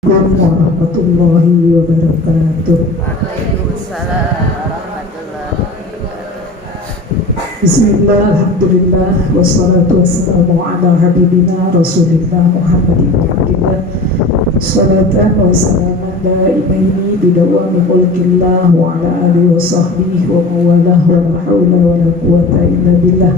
Warahmatullahi wabarakatuh. Waalaikumsalam warahmatullahi wabarakatuh. Bismillah, alhamdulillah, wassalatu wassalamu ala habibina Rasulillah Muhammad ibn Abdillah. Salatan wa salaman daimaini bidawami mulkillah wa ala alihi wa sahbihi wa mawalah wa la hawla wa la quwata illa billah.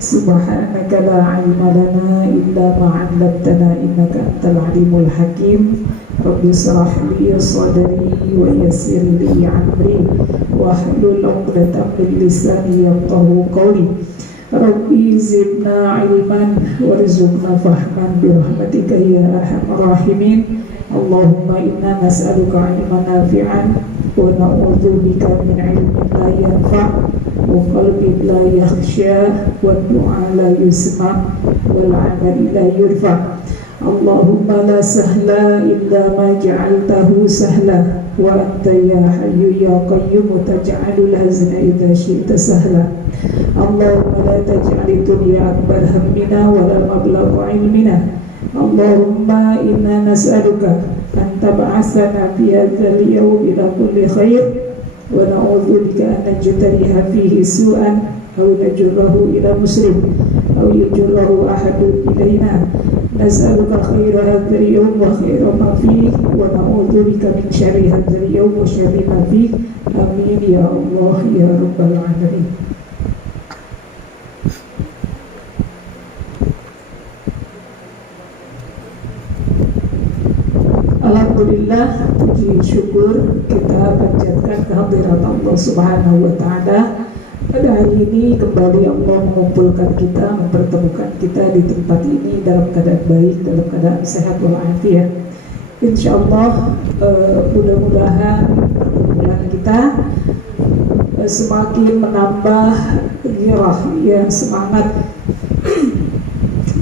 Subhanaka la ilma lana illa ma 'allamtana innaka antal alimul hakim. Rabbi shrah li sadri wa yassir li amri wahlul 'uqdatam min lisani yafqahu qawli. Rabbi zidna ilman warzuqna fahman bi rahmatika ya arhamar rahimin. Allahumma inna nas'aluka ilman nafi'an wa na'udzu bika min ilmin la yanfa' wa qalbin la yakhsha wa du'a la yusma' wal 'amal la yurfa'. Allahumma la sahla illa ma ja'altahu sahla wa anta ya hayyu ya qayyum taj'alul hazna idza syi'ta sahla. Allahumma la taj'al dunya akbar hammina wa la mablagha ilmina. Allahumma inna nas'aluka an tab'atsana fi hadzal yawm ila kulli khair wa na'udzu bika an najtariha fihi su'an aw najurrahu ila muslim aw yujurrahu ahadun ilaina. Nas'aluka khaira hadzal yawm wa khaira ma fihi wa na'udzu bika min syarri hadzal yawm wa syarri ma fihi. Amin ya Allah ya rabbal alamin. Alhamdulillah, puji syukur kita panjatkan kehadirat Allah Subhanahu wa taala. Pada hari ini kembali Allah mengumpulkan kita, mempertemukan kita di tempat ini dalam keadaan baik, dalam keadaan sehat walafiat. Insyaallah mudah-mudahan pertemuan kita semakin menambah gairah, ya, semangat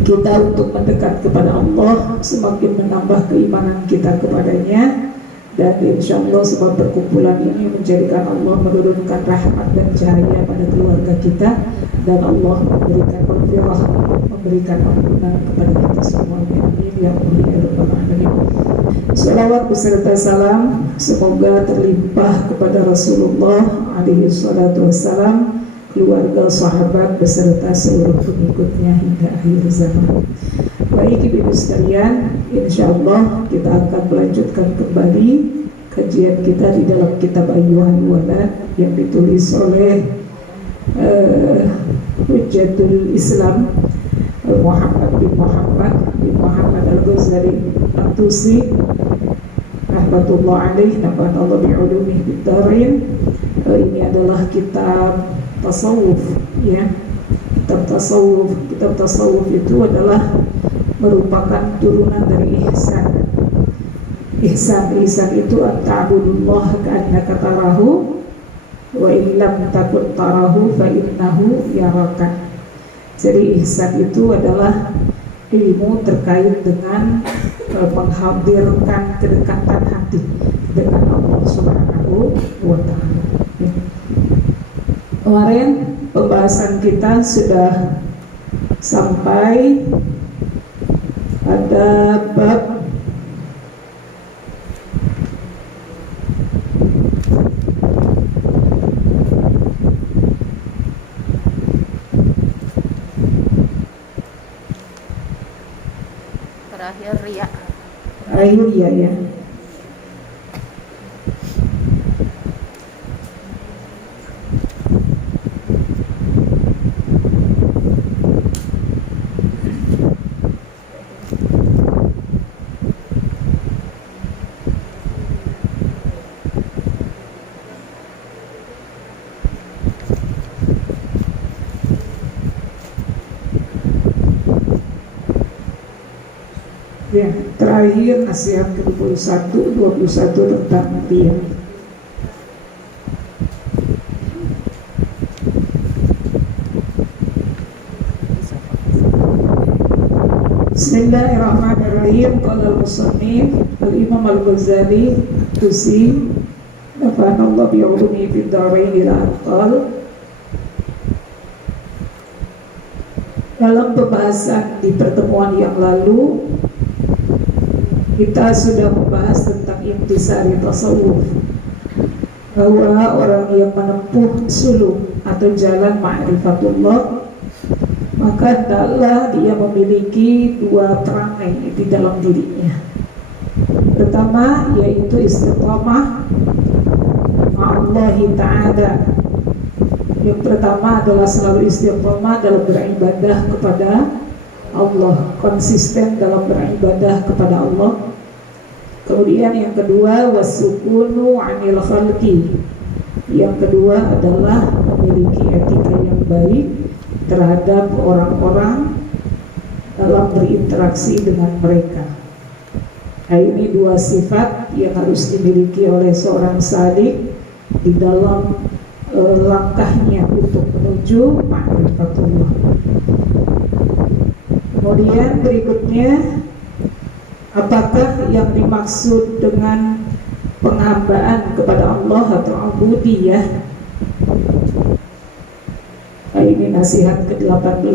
kita untuk mendekat kepada Allah, semakin menambah keimanan kita kepadanya. Dan insyaallah sebab perkumpulan ini menjadikan Allah menurunkan rahmat dan cahaya pada keluarga kita, dan Allah memberikan maghfirah, memberikan ampunan kepada kita semua. Amin ya Allah ya rabbal alamin. Salawat beserta salam semoga terlimpah kepada Rasulullah alaihi salatu wassalam, keluarga, sahabat beserta seluruh pengikutnya hingga akhir zaman. Baik ibu sekalian, insyaallah kita akan melanjutkan kembali kajian kita di dalam kitab Ayyuhal Walad yang ditulis oleh Hujjatul Islam Muhammad bin Muhammad Al-Ghazali At-Tusi rahmatullah alaih, nafa'ana Allah bi'ulumihi bid-dharain. Ini adalah kitab tasawuf, ya. Kitab tasawuf itu adalah merupakan turunan dari ihsan. Ihsan itu at-ta'budullah ka'annaka tarahu wa illam takun tarahu fa innahu yaraka. Jadi ihsan itu adalah ilmu terkait dengan menghadirkan kedekatan hati dengan Allah Subhanahu wa taala. Kemarin pembahasan kita sudah sampai pada bab Terakhir riya. ya. Ya, terakhir nasihat ke-21 tentang riya. Bismillahirrahmanirrahim. Qala al-musannif al-Imam Al-Ghazali Tusi nafa'ana Allah bi'ulumihi bid-dharain ila anqal. Dalam pembahasan di pertemuan yang lalu Kita sudah membahas tentang intisari tasawuf, bahwa orang yang menempuh suluk atau jalan ma'rifatullah, maka hendaklah dia memiliki dua perangai di dalam dirinya. Pertama yaitu istiqamah ma'allahi ta'ala. Yang pertama adalah selalu istiqamah dalam beribadah kepada Allah, konsisten dalam beribadah kepada Allah. Kemudian yang kedua wasukunu 'anil khalqi. Yang kedua adalah memiliki etika yang baik terhadap orang-orang dalam berinteraksi dengan mereka. Nah, ini dua sifat yang harus dimiliki oleh seorang salik di dalam langkahnya untuk menuju ma'rifatullah. Kemudian berikutnya, apakah yang dimaksud dengan penghambaan kepada Allah atau ubudiyah? Nah, ini nasihat ke-18,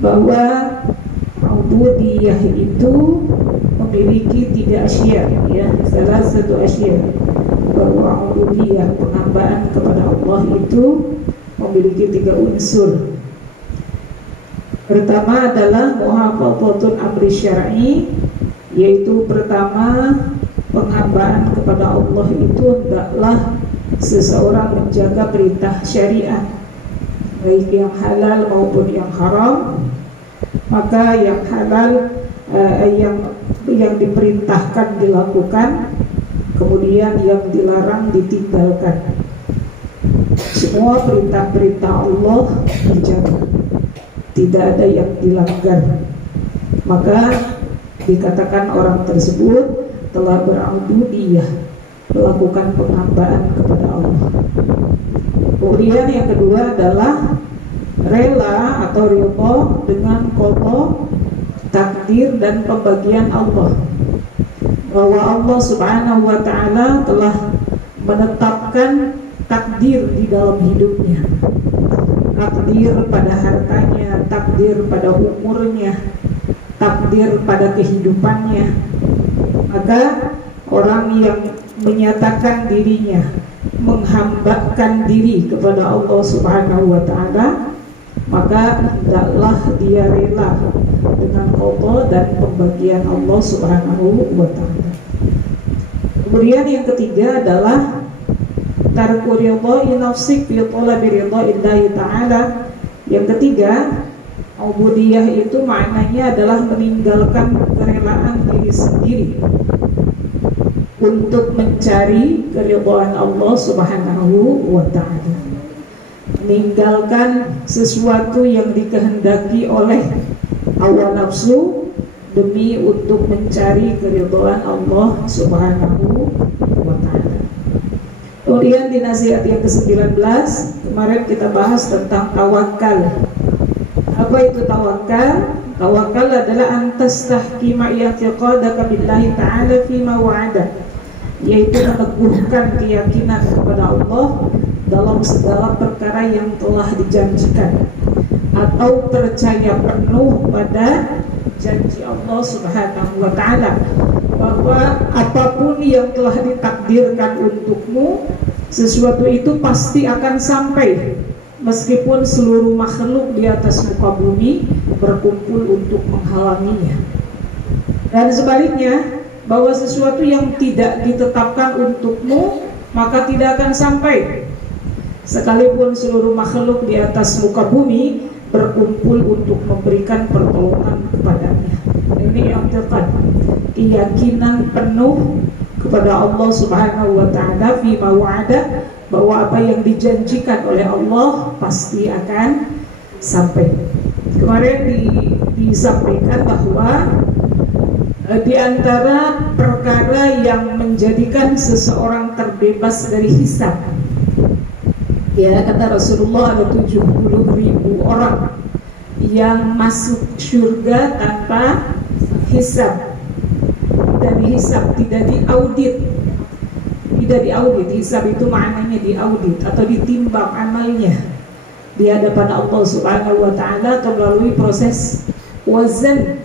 bahwa ubudiyah itu memiliki 3 asya, ya, salah satu asya, bahwa ubudiyah, penghambaan kepada Allah itu memiliki 3 unsur. Pertama adalah muhafadhatun amri syar'i, yaitu pertama penghambaan kepada Allah itu hendaklah seseorang menjaga perintah syariat, baik yang halal maupun yang haram. Maka yang halal yang diperintahkan dilakukan, kemudian yang dilarang ditinggalkan. Semua perintah-perintah Allah dijaga, tidak ada yang dilanggar. Maka dikatakan orang tersebut telah berubudiyah, melakukan penghambaan kepada Allah. Kemudian yang kedua adalah rela atau ridha dengan qada, takdir dan pembagian Allah, bahwa Allah Subhanahu wa ta'ala telah menetapkan takdir di dalam hidupnya, takdir pada hartanya, takdir pada umurnya, takdir pada kehidupannya. Maka orang yang menyatakan dirinya, menghambakan diri kepada Allah Subhanahu wa ta'ala, maka hendaklah dia rela dengan qada dan pembagian Allah Subhanahu wa ta'ala. Kemudian yang ketiga adalah tarku ridha'i nafsik fi talabi ridha'illahi ta'ala. Yang ketiga, ubudiyah itu maknanya adalah meninggalkan kerelaan diri sendiri untuk mencari keridhaan Allah Subhanahu wa ta'ala. Meninggalkan sesuatu yang dikehendaki oleh hawa nafsu demi untuk mencari keridhaan Allah Subhanahu wa ta'ala. Kemudian di nasihat yang ke-19, kemarin kita bahas tentang tawakal. Apa itu tawakal? Tawakal adalah antastahkima i'tiqadaka billahi ta'ala fima wa'ada, yaitu meneguhkan keyakinan kepada Allah dalam segala perkara yang telah dijanjikan, atau percaya penuh pada janji Allah Subhanahu wa ta'ala, bahwa apapun yang telah ditakdirkan untukmu, sesuatu itu pasti akan sampai, meskipun seluruh makhluk di atas muka bumi berkumpul untuk menghalanginya. Dan sebaliknya, bahwa sesuatu yang tidak ditetapkan untukmu maka tidak akan sampai, sekalipun seluruh makhluk di atas muka bumi berkumpul untuk memberikan pertolongan kepadanya. Ini yang tepat, keyakinan penuh kepada Allah Subhanahu wa ta'ala fima wa'ada, bahwa apa yang dijanjikan oleh Allah pasti akan sampai. Kemarin disampaikan bahwa di antara perkara yang menjadikan seseorang terbebas dari hisab, ya, kata Rasulullah, ada 70.000 orang yang masuk surga tanpa hisab. Dan hisab tidak diaudit. Tidak diaudit. Hisab itu maknanya diaudit atau ditimbang amalnya di hadapan Allah Subhanahu wa ta'ala, atau melalui proses wazan,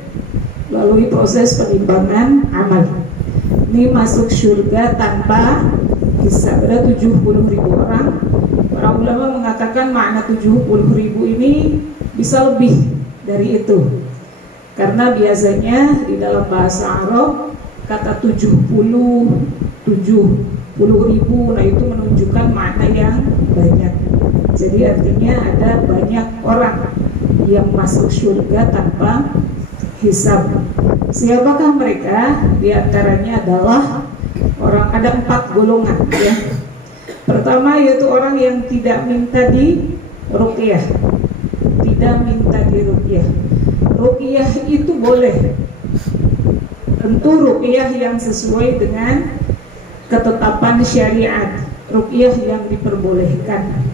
melalui proses penimbangan amal. Ini masuk surga tanpa hisab. Ada 70.000 orang. Para ulama mengatakan makna 70.000 ini bisa lebih dari itu, karena biasanya di dalam bahasa Arab kata 70.000, nah itu menunjukkan makna yang banyak. Jadi artinya ada banyak orang yang masuk surga tanpa hisab. Siapakah mereka? Di antaranya adalah orang, ada 4 golongan ya. Pertama yaitu orang yang tidak minta di ruqyah. Tidak minta di ruqyah. Ruqyah itu boleh, tentu ruqyah yang sesuai dengan ketetapan syariat, ruqyah yang diperbolehkan.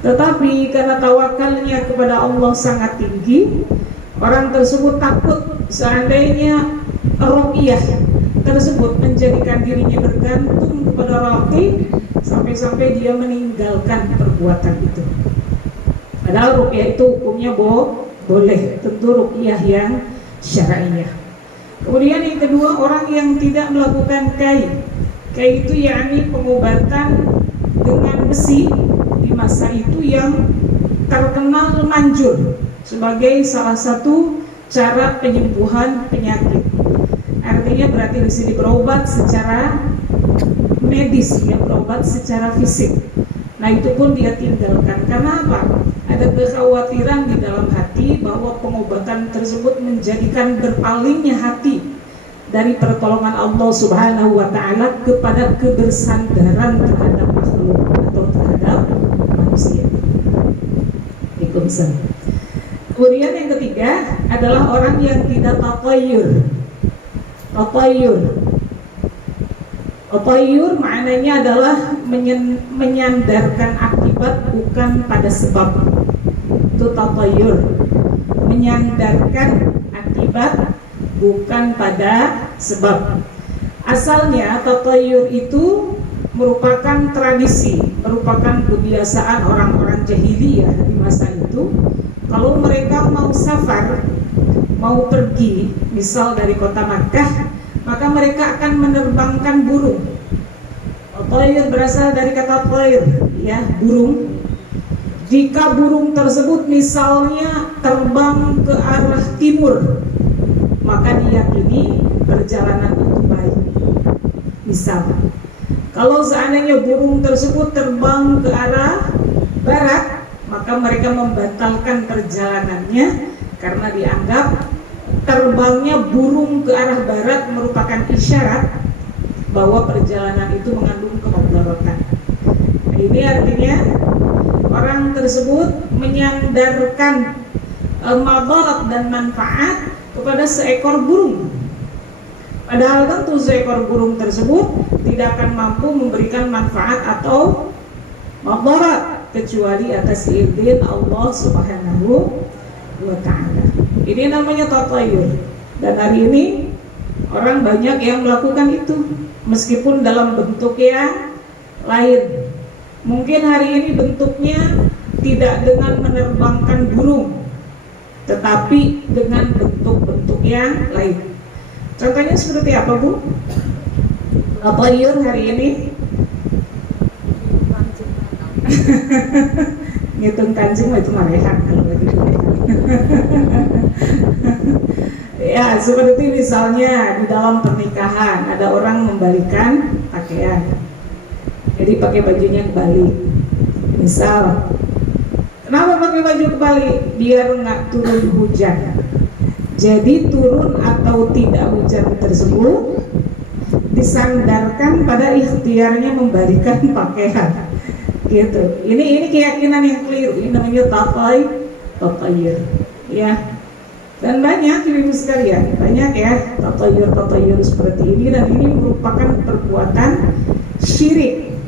Tetapi karena tawakalnya kepada Allah sangat tinggi, orang tersebut takut seandainya ruqyah tersebut menjadikan dirinya bergantung kepada raqi, sampai-sampai dia meninggalkan perbuatan itu. Padahal ruqyah itu hukumnya boleh, tentu ruqyah yang syar'iyah. Kemudian yang kedua, orang yang tidak melakukan kai itu yakni pengobatan dengan besi di masa itu yang terkenal manjur sebagai salah satu cara penyembuhan penyakit. Artinya berarti di sini berobat secara medis, ya, berobat secara fisik. Nah itu pun dia tinggalkan. Karena apa? Ada kekhawatiran di dalam hati bahwa pengobatan tersebut menjadikan berpalingnya hati dari pertolongan Allah Subhanahu wa Ta'ala kepada kebersandaran terhadap makhluk atau terhadap manusia. Waalaikumsalam. Kemudian yang ketiga adalah orang yang tidak tatayyur. Tatayyur maknanya adalah menyandarkan akibat bukan pada sebab. Itu tatayyur, menyandarkan akibat bukan pada sebab. Asalnya tatayyur itu merupakan tradisi, merupakan kebiasaan orang-orang jahiliyah di masa itu. Kalau mereka mau safar, mau pergi, misal dari kota Makkah, maka mereka akan menerbangkan burung. Tatayyur berasal dari kata tayr, ya, burung. Jika burung tersebut misalnya terbang ke arah timur, maka diyakini perjalanan itu baik. Misal, kalau seandainya burung tersebut terbang ke arah barat, maka mereka membatalkan perjalanannya karena dianggap terbangnya burung ke arah barat merupakan isyarat bahwa perjalanan itu mengandung kemudaratan. Nah, ini artinya orang tersebut menyandarkan madarat dan manfaat kepada seekor burung. Padahal tentu seekor burung tersebut tidak akan mampu memberikan manfaat atau madarat kecuali atas izin Allah Subhanahu wa Ta'ala. Ini namanya tatayyur. Dan hari ini orang banyak yang melakukan itu, meskipun dalam bentuk yang lain. Mungkin hari ini bentuknya tidak dengan menerbangkan burung, tetapi dengan bentuk-bentuk yang lain. Contohnya seperti apa, Bu? Tatayyur hari ini ngitung kancing itu marehan kalau begitu. Ya, seperti misalnya di dalam pernikahan ada orang membalikan pakaian, jadi pakai bajunya kebalik. Misal, kenapa pakai baju kebalik? Biar nggak turun hujan. Jadi turun atau tidak hujan tersebut disandarkan pada ikhtiarnya membalikan pakaian. Gitu. Ini keyakinan yang keliru. Ini namanya tatayyur. Ya. Dan banyak ibu sekalian, banyak ya tatayyur seperti ini, dan ini merupakan perbuatan syirik.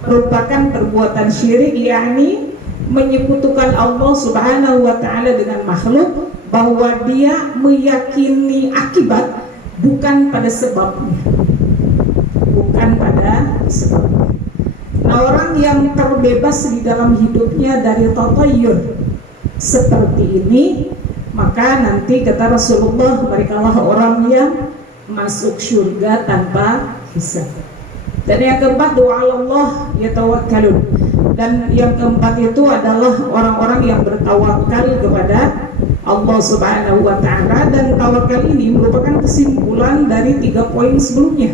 Merupakan perbuatan syirik, yakni menyekutukan Allah Subhanahu wa Ta'ala dengan makhluk, bahwa dia meyakini akibat bukan pada sebabnya. Bukan pada sebabnya. Nah, orang yang terbebas di dalam hidupnya dari tatayyur seperti ini, maka nanti kata Rasulullah, merekalah orang yang masuk surga tanpa hisab. Dan yang keempat, doa Allah yatawakkalun. Dan yang keempat itu adalah orang-orang yang bertawakal kepada Allah Subhanahu wa Ta'ala. Dan tawakal ini merupakan kesimpulan dari 3 poin sebelumnya.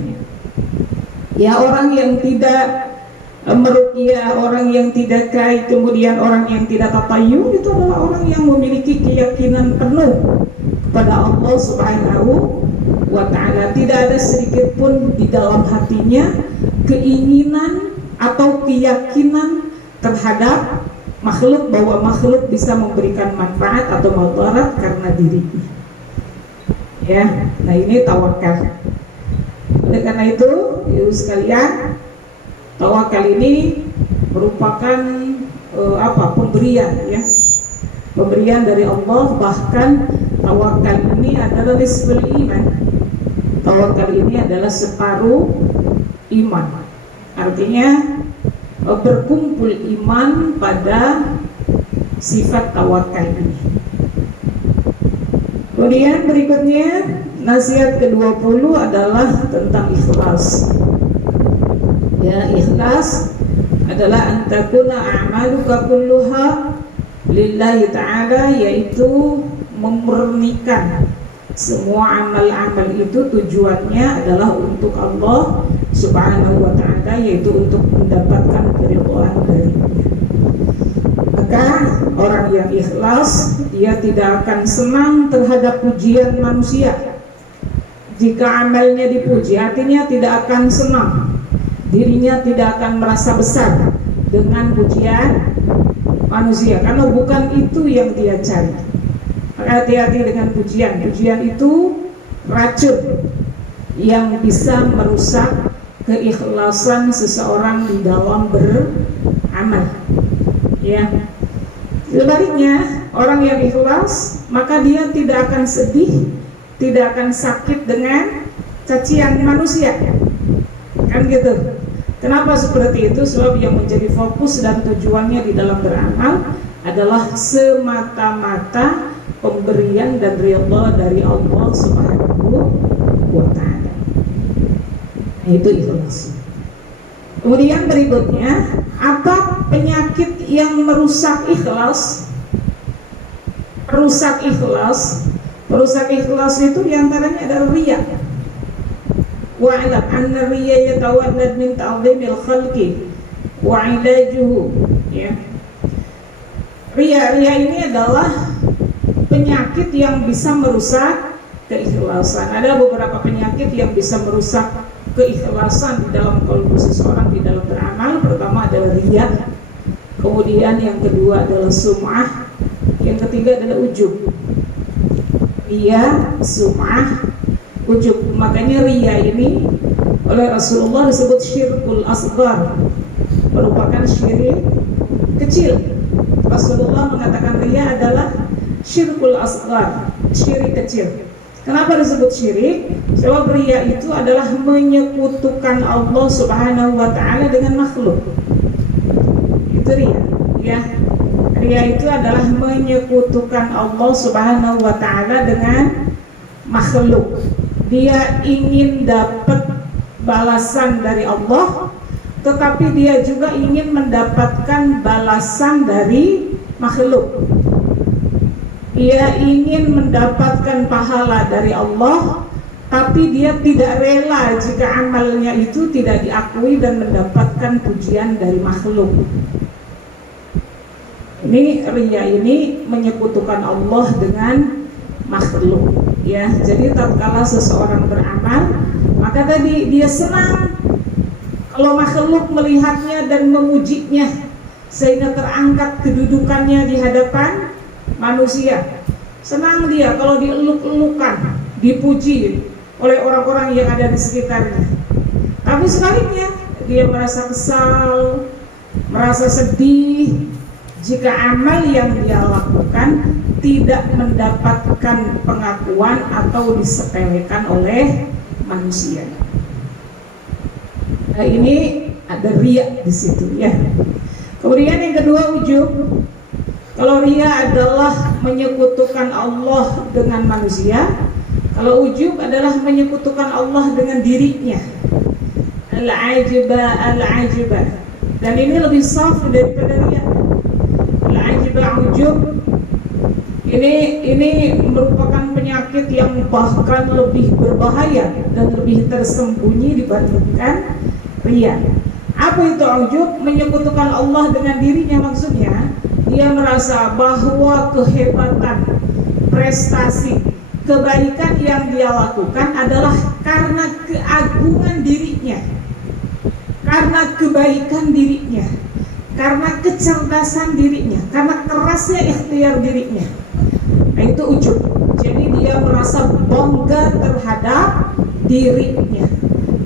Ya, orang yang tidak meruqyah, orang yang tidak kai, kemudian orang yang tidak tatayun, itu adalah orang yang memiliki keyakinan penuh kepada Allah Subhanahu wa Ta'ala. Tidak ada sedikit pun di dalam hatinya keinginan atau keyakinan terhadap makhluk, bahwa makhluk bisa memberikan manfaat atau madarat karena dirinya. Ya, nah ini tawakal. Oleh karena itu, ibu sekalian, tawakal ini merupakan pemberian, ya, pemberian dari Allah. Bahkan tawakal ini adalah nisful iman. Tawakal ini adalah separuh iman. Artinya berkumpul iman pada sifat tawakal ini. Kemudian berikutnya, nasihat ke-20 adalah tentang ikhlas. Ya, ikhlas adalah antakuna a'maluka kulluha lillahi ta'ala, yaitu memurnikan semua amal-amal itu tujuannya adalah untuk Allah Subhanahu wa Ta'ala, yaitu untuk mendapatkan keridhaan darinya. Maka orang yang ikhlas, dia tidak akan senang terhadap pujian manusia. Jika amalnya dipuji, hatinya tidak akan senang, dirinya tidak akan merasa besar dengan pujian manusia, karena bukan itu yang dia cari. Maka hati-hati dengan pujian. Pujian itu racun yang bisa merusak keikhlasan seseorang di dalam beramal. Ya. Sebaliknya, orang yang ikhlas, maka dia tidak akan sedih, tidak akan sakit dengan cacian manusia. Kan gitu. Kenapa seperti itu? Sebab yang menjadi fokus dan tujuannya di dalam beramal adalah semata-mata pemberian dan ridha dari Allah Subhanahu wa Ta'ala. Itu ikhlas. Kemudian berikutnya, apa penyakit yang merusak ikhlas? Perusak ikhlas itu diantaranya adalah riya. Wa'alam anna riya yatawallad min ta'zimil khalqi wa ilajuhu. Ya. Riya ini adalah penyakit yang bisa merusak keikhlasan. Ada beberapa penyakit yang bisa merusak keikhlasan di dalam kalbu seseorang di dalam beramal. Pertama adalah riya, kemudian yang kedua adalah sum'ah, yang ketiga adalah ujub. Riya, sum'ah, ujub. Makanya riya ini oleh Rasulullah disebut syirkul asghar, merupakan syirik kecil. Rasulullah mengatakan riya adalah syirkul asghar, syirik kecil. Kenapa disebut syirik? Sebab riya itu adalah menyekutukan Allah Subhanahu wa Ta'ala dengan makhluk. Itu riya, ya. Riya itu adalah menyekutukan Allah Subhanahu wa Ta'ala dengan makhluk. Dia ingin dapat balasan dari Allah, tetapi dia juga ingin mendapatkan balasan dari makhluk. Dia ingin mendapatkan pahala dari Allah, tapi dia tidak rela jika amalnya itu tidak diakui dan mendapatkan pujian dari makhluk. Ini riya ini menyekutukan Allah dengan makhluk, ya. Jadi tatkala seseorang beramal, maka tadi dia senang kalau makhluk melihatnya dan memujinya, sehingga terangkat kedudukannya di hadapan manusia. Senang dia kalau dieluk-elukan, dipuji oleh orang-orang yang ada di sekitarnya. Tapi sebaliknya, dia merasa kesal, merasa sedih jika amal yang dia lakukan tidak mendapatkan pengakuan atau disepelekan oleh manusia. Nah, ini ada riya di situ, ya. Kemudian yang kedua, ujub. Kalau riya adalah menyekutukan Allah dengan manusia, kalau ujub adalah menyekutukan Allah dengan dirinya. Al-ajiba, al-ajiba. Dan ini lebih soft daripada riya. Al-ajiba, ujub. Ini merupakan penyakit yang bahkan lebih berbahaya dan lebih tersembunyi dibandingkan riya. Apa itu ujub? Menyekutukan Allah dengan dirinya, maksudnya dia merasa bahwa kehebatan, prestasi, kebaikan yang dia lakukan adalah karena keagungan dirinya, karena kebaikan dirinya, karena kecerdasan dirinya, karena kerasnya ikhtiar dirinya. Nah, itu ujub. Jadi dia merasa bangga terhadap dirinya.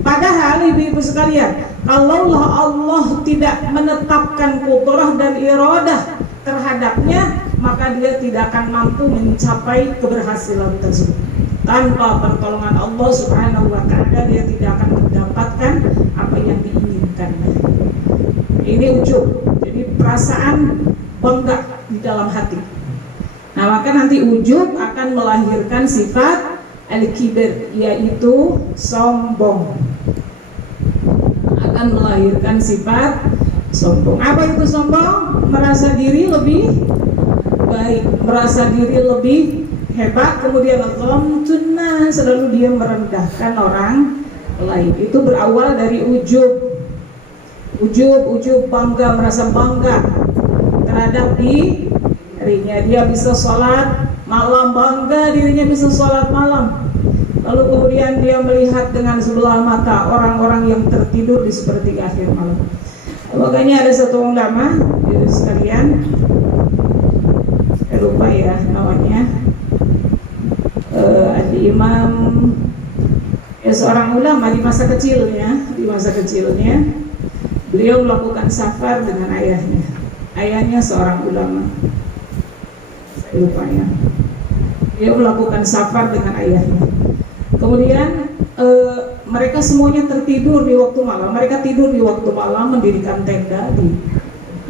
Padahal ibu-ibu sekalian, kalaulah Allah tidak menetapkan qudrah dan iradah terhadapnya, maka dia tidak akan mampu mencapai keberhasilan tersebut. Tanpa pertolongan Allah Subhanahu wa ta'ala, dia tidak akan mendapatkan apa yang diinginkannya. Ini ujub. Jadi perasaan bangga di dalam hati. Nah, maka nanti ujub akan melahirkan sifat al-kibir, yaitu sombong. Akan melahirkan sifat sombong. Apa itu sombong? Merasa diri lebih baik, merasa diri lebih hebat, kemudian ghamtun, selalu dia merendahkan orang lain. Itu berawal dari ujub. Ujub bangga, merasa bangga terhadap dirinya. Dia bisa sholat malam, bangga dirinya bisa sholat malam. Lalu kemudian dia melihat dengan sebelah mata orang-orang yang tertidur di sepertiga akhir malam. Makanya ada satu ulama, jadi sekalian, saya lupa ya namanya, Imam, seorang ulama di masa kecilnya, beliau melakukan safar dengan ayahnya. Ayahnya seorang ulama, saya lupa ya. Beliau melakukan safar dengan ayahnya. Kemudian mereka semuanya tertidur di waktu malam. Mereka tidur di waktu malam, mendirikan tenda di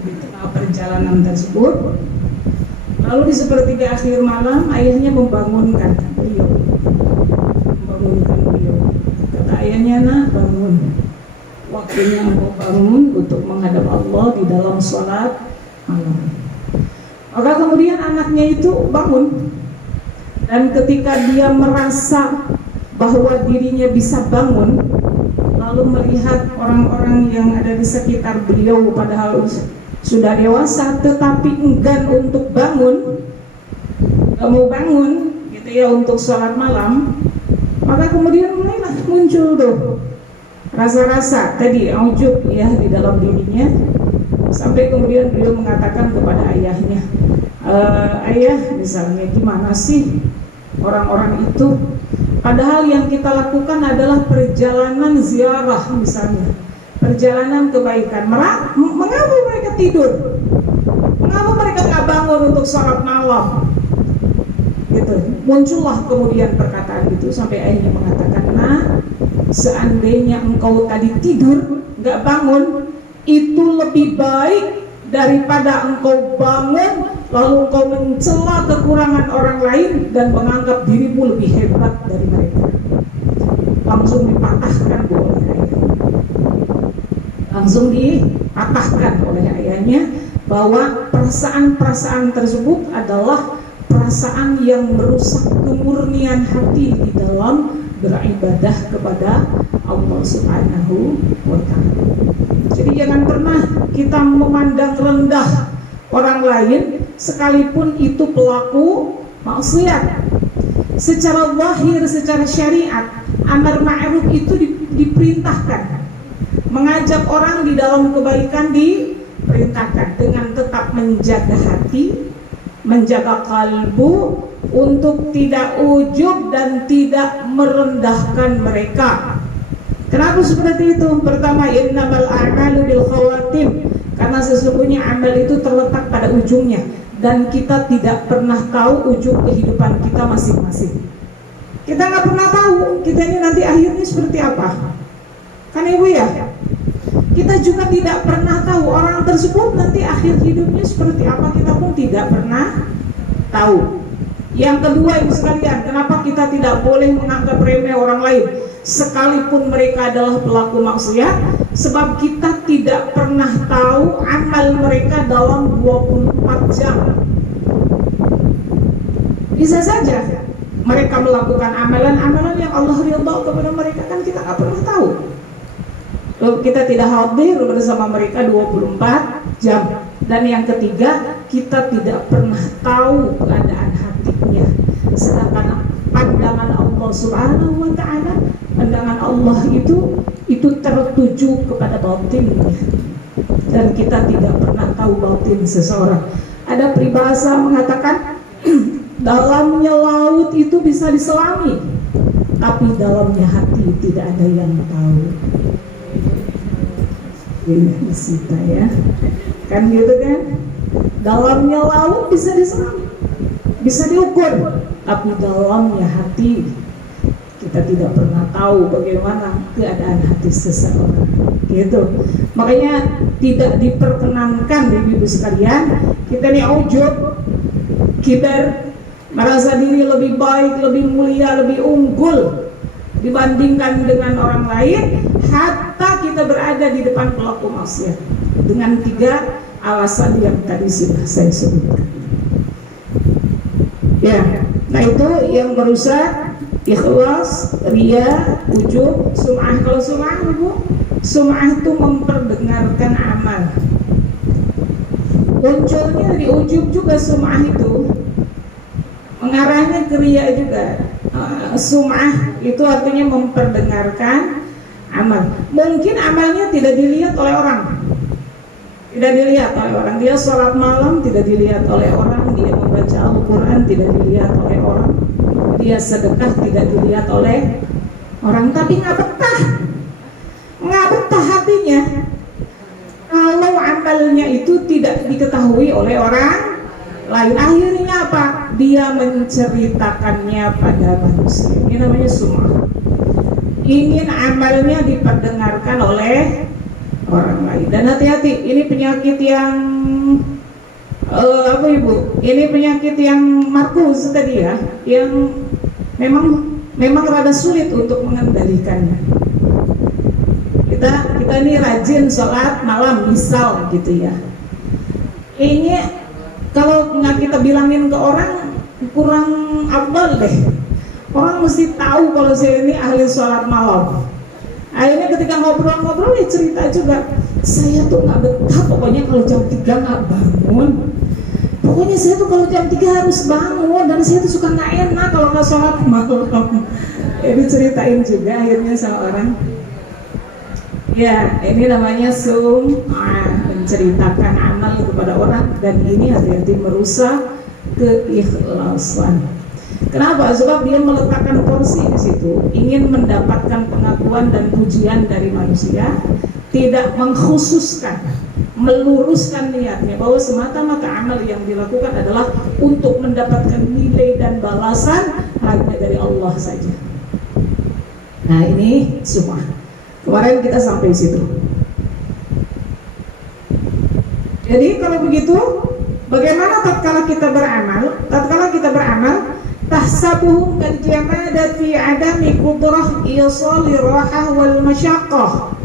tengah perjalanan tersebut. Lalu di sepertiga akhir malam, ayahnya membangunkan beliau. Kata ayahnya, "Nak, bangun. Waktunya engkau bangun untuk menghadap Allah di dalam sholat malam." Maka kemudian anaknya itu bangun. Dan ketika dia merasa bahwa dirinya bisa bangun, lalu melihat orang-orang yang ada di sekitar beliau padahal sudah dewasa tetapi enggan untuk bangun, gak mau bangun gitu ya untuk sholat malam, maka kemudian mulailah muncul tuh rasa-rasa tadi ujub ya di dalam dirinya, sampai kemudian beliau mengatakan kepada ayahnya, "Ayah, misalnya gimana sih orang-orang itu? Padahal yang kita lakukan adalah perjalanan ziarah misalnya, perjalanan kebaikan. Mengapa mereka tidur? Mengapa mereka nggak bangun untuk sholat malam?" Gitu. Muncullah kemudian perkataan itu sampai ayahnya mengatakan, "Nah, seandainya engkau tadi tidur nggak bangun, itu lebih baik daripada engkau bangun lalu engkau mencela kekurangan orang lain dan menganggap dirimu lebih hebat dari mereka." Langsung dipatahkan oleh ayahnya. Langsung dipatahkan oleh ayahnya bahwa perasaan-perasaan tersebut adalah perasaan yang merusak kemurnian hati di dalam beribadah kepada Allah Subhanahu wa ta'ala. Jadi jangan pernah kita memandang rendah orang lain sekalipun itu pelaku maksiat. Secara zahir, secara syariat, amar ma'ruf itu diperintahkan. Mengajak orang di dalam kebaikan diperintahkan dengan tetap menjaga hati, menjaga kalbu untuk tidak ujub dan tidak merendahkan mereka. Kenapa seperti itu? Pertama, innamal a'malu bil khawatim, karena sesungguhnya amal itu terletak pada ujungnya dan kita tidak pernah tahu ujung kehidupan kita masing-masing. Kita nggak pernah tahu kita ini nanti akhirnya seperti apa, kan ibu ya? Kita juga tidak pernah tahu orang tersebut nanti akhir hidupnya seperti apa, kita pun tidak pernah tahu. Yang kedua ibu sekalian, kenapa kita tidak boleh menganggap remeh orang lain sekalipun mereka adalah pelaku maksiat? Sebab kita tidak pernah tahu amal mereka dalam 24 jam. Bisa saja mereka melakukan amalan-amalan yang Allah ridha kepada mereka, kan kita nggak pernah tahu. Lalu kita tidak hadir bersama mereka 24 jam. Dan yang ketiga, kita tidak pernah tahu keadaan hatinya. Sedangkan pandangan Allah Subhanahu wa taala, pandangan Allah itu tertuju kepada batinnya. Dan kita tidak pernah tahu batin seseorang. Ada peribahasa mengatakan dalamnya laut itu bisa diselami, tapi dalamnya hati tidak ada yang tahu. Ini Sita ya, kan gitu kan? Dalamnya laut bisa diselami, bisa diukur, tapi dalamnya hati kita tidak pernah tahu bagaimana keadaan hati seseorang. Gitu. Makanya tidak diperkenankan ibu sekalian kita ini ujub, kibar, merasa diri lebih baik, lebih mulia, lebih unggul dibandingkan dengan orang lain, hatta kita berada di depan pelaku maksiat dengan 3 alasan yang tadi sudah saya sebutkan. Ya, nah itu yang merusak ikhlas, riya, ujub, sum'ah. Kalau sum'ah ibu, sum'ah itu memperdengarkan amal. Munculnya di ujub juga sum'ah itu, mengarahnya ke riya juga. Sum'ah itu artinya memperdengarkan amal. Mungkin amalnya tidak dilihat oleh orang, dia sholat malam tidak dilihat oleh orang, dia membaca Al-Quran tidak dilihat oleh orang, dia sedekah tidak dilihat oleh orang, tapi nggak betah hatinya kalau amalnya itu tidak diketahui oleh orang lain. Akhirnya apa? Dia menceritakannya pada manusia. Ini namanya sum'ah. Ingin amalnya diperdengarkan oleh orang lain. Dan hati-hati, ini penyakit yang apa ibu? Ini penyakit yang markus tadi ya, yang memang rada sulit untuk mengendalikannya. Kita ini rajin sholat malam misal gitu ya. Ini kalau nggak kita bilangin ke orang kurang afdal deh. Orang mesti tahu kalau saya ini ahli sholat malam. Akhirnya ketika ngobrol-ngobrol ya cerita juga, saya tuh nggak betah pokoknya kalau jam 3 nggak bangun. Pokoknya saya tuh kalau jam 3 harus bangun, dan saya tuh suka nggak enak kalau nggak sholat malam. Ini ceritain juga akhirnya sama orang. Ya, ini namanya menceritakan amal kepada orang, dan ini hati-hati merusak keikhlasan. Kenapa? Sebab dia meletakkan porsi di situ, ingin mendapatkan pengakuan dan pujian dari manusia, tidak mengkhususkan, meluruskan niatnya bahwa semata-mata amal yang dilakukan adalah untuk mendapatkan nilai dan balasan hanya dari Allah saja. Nah ini semua. Kemarin kita sampai situ. Jadi kalau begitu, bagaimana tatkala kita beramal? Tatkala kita beramal, tahsabuhum kal jamadat fi adami qudrah isali rahah wal masyaqqah.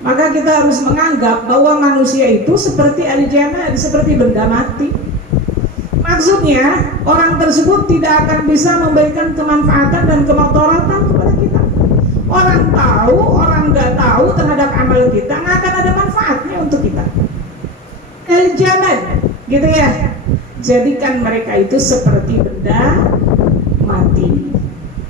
Maka kita harus menganggap bahwa manusia itu seperti al-jamad, seperti benda mati. Maksudnya, orang tersebut tidak akan bisa memberikan kemanfaatan dan kemakdaratan kepada kita. Orang tahu, orang nggak tahu terhadap amal kita, nggak akan ada manfaatnya untuk kita. Al-jamad, gitu ya. Jadikan mereka itu seperti benda mati,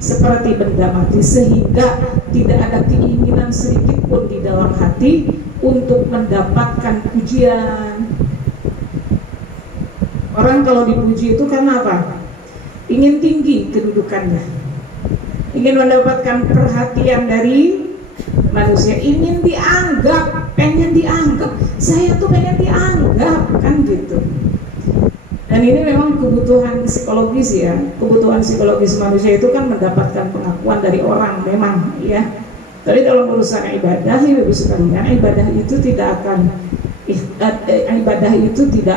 seperti benda mati, sehingga tidak ada keinginan sedikit pun di dalam hati untuk mendapatkan pujian. Orang kalau dipuji itu karena apa? Ingin tinggi kedudukannya, ingin mendapatkan perhatian dari manusia, ingin dianggap, pengen dianggap. Saya tuh pengen dianggap, kan gitu. Dan ini memang kebutuhan psikologis ya. Kebutuhan psikologis manusia itu kan mendapatkan pengakuan dari orang memang ya. Tapi dalam urusan ibadah, ibu sekalian, ibadah itu tidak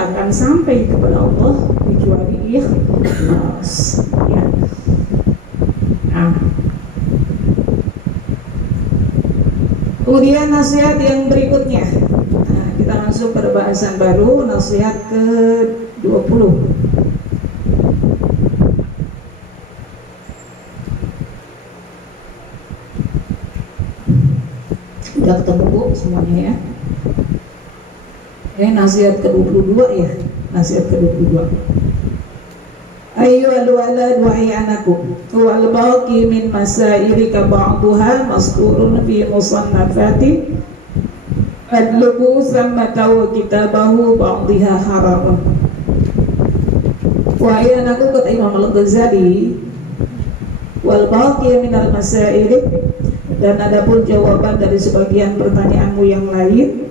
akan sampai kepada Allah kecuali ikhlas. Ya. Nah. Kemudian nasihat yang berikutnya. Nah, kita langsung pada bahasan baru, nasihat ke-20. Udah ketemu Bu semuanya ya. Nasihat ke-22 ya. Nasihat ke-22. Ayyuhal walad wahai anakku, wal baqi min masailika ba'duha masturun fi musannafati adlubu sammata wa kitabahu ba'diha haramun. Wahai anakku, kata Imam Al-Ghazali, wal baqi min al-masail, dan adapun jawaban dari sebagian pertanyaanmu yang lain,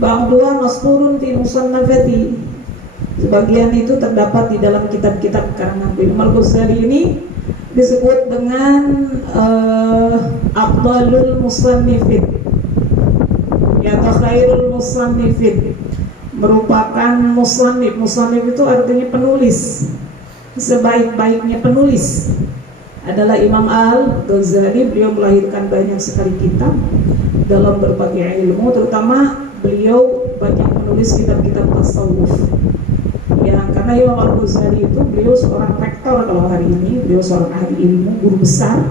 ba'duha masturun fi musannafati, sebagian itu terdapat di dalam kitab-kitab karangan Imam Al-Ghazali. Ini disebut dengan afdalul musannifin, ya, atau khairul musannifin, merupakan musannif. Musannif itu artinya penulis. Sebaik-baiknya penulis adalah Imam Al-Ghazali. Beliau melahirkan banyak sekali kitab dalam berbagai ilmu, terutama beliau banyak menulis kitab-kitab tasawuf. Ya, karena Imam Al-Ghazali itu beliau seorang rektor kalau hari ini, beliau seorang ahli ilmu, guru besar.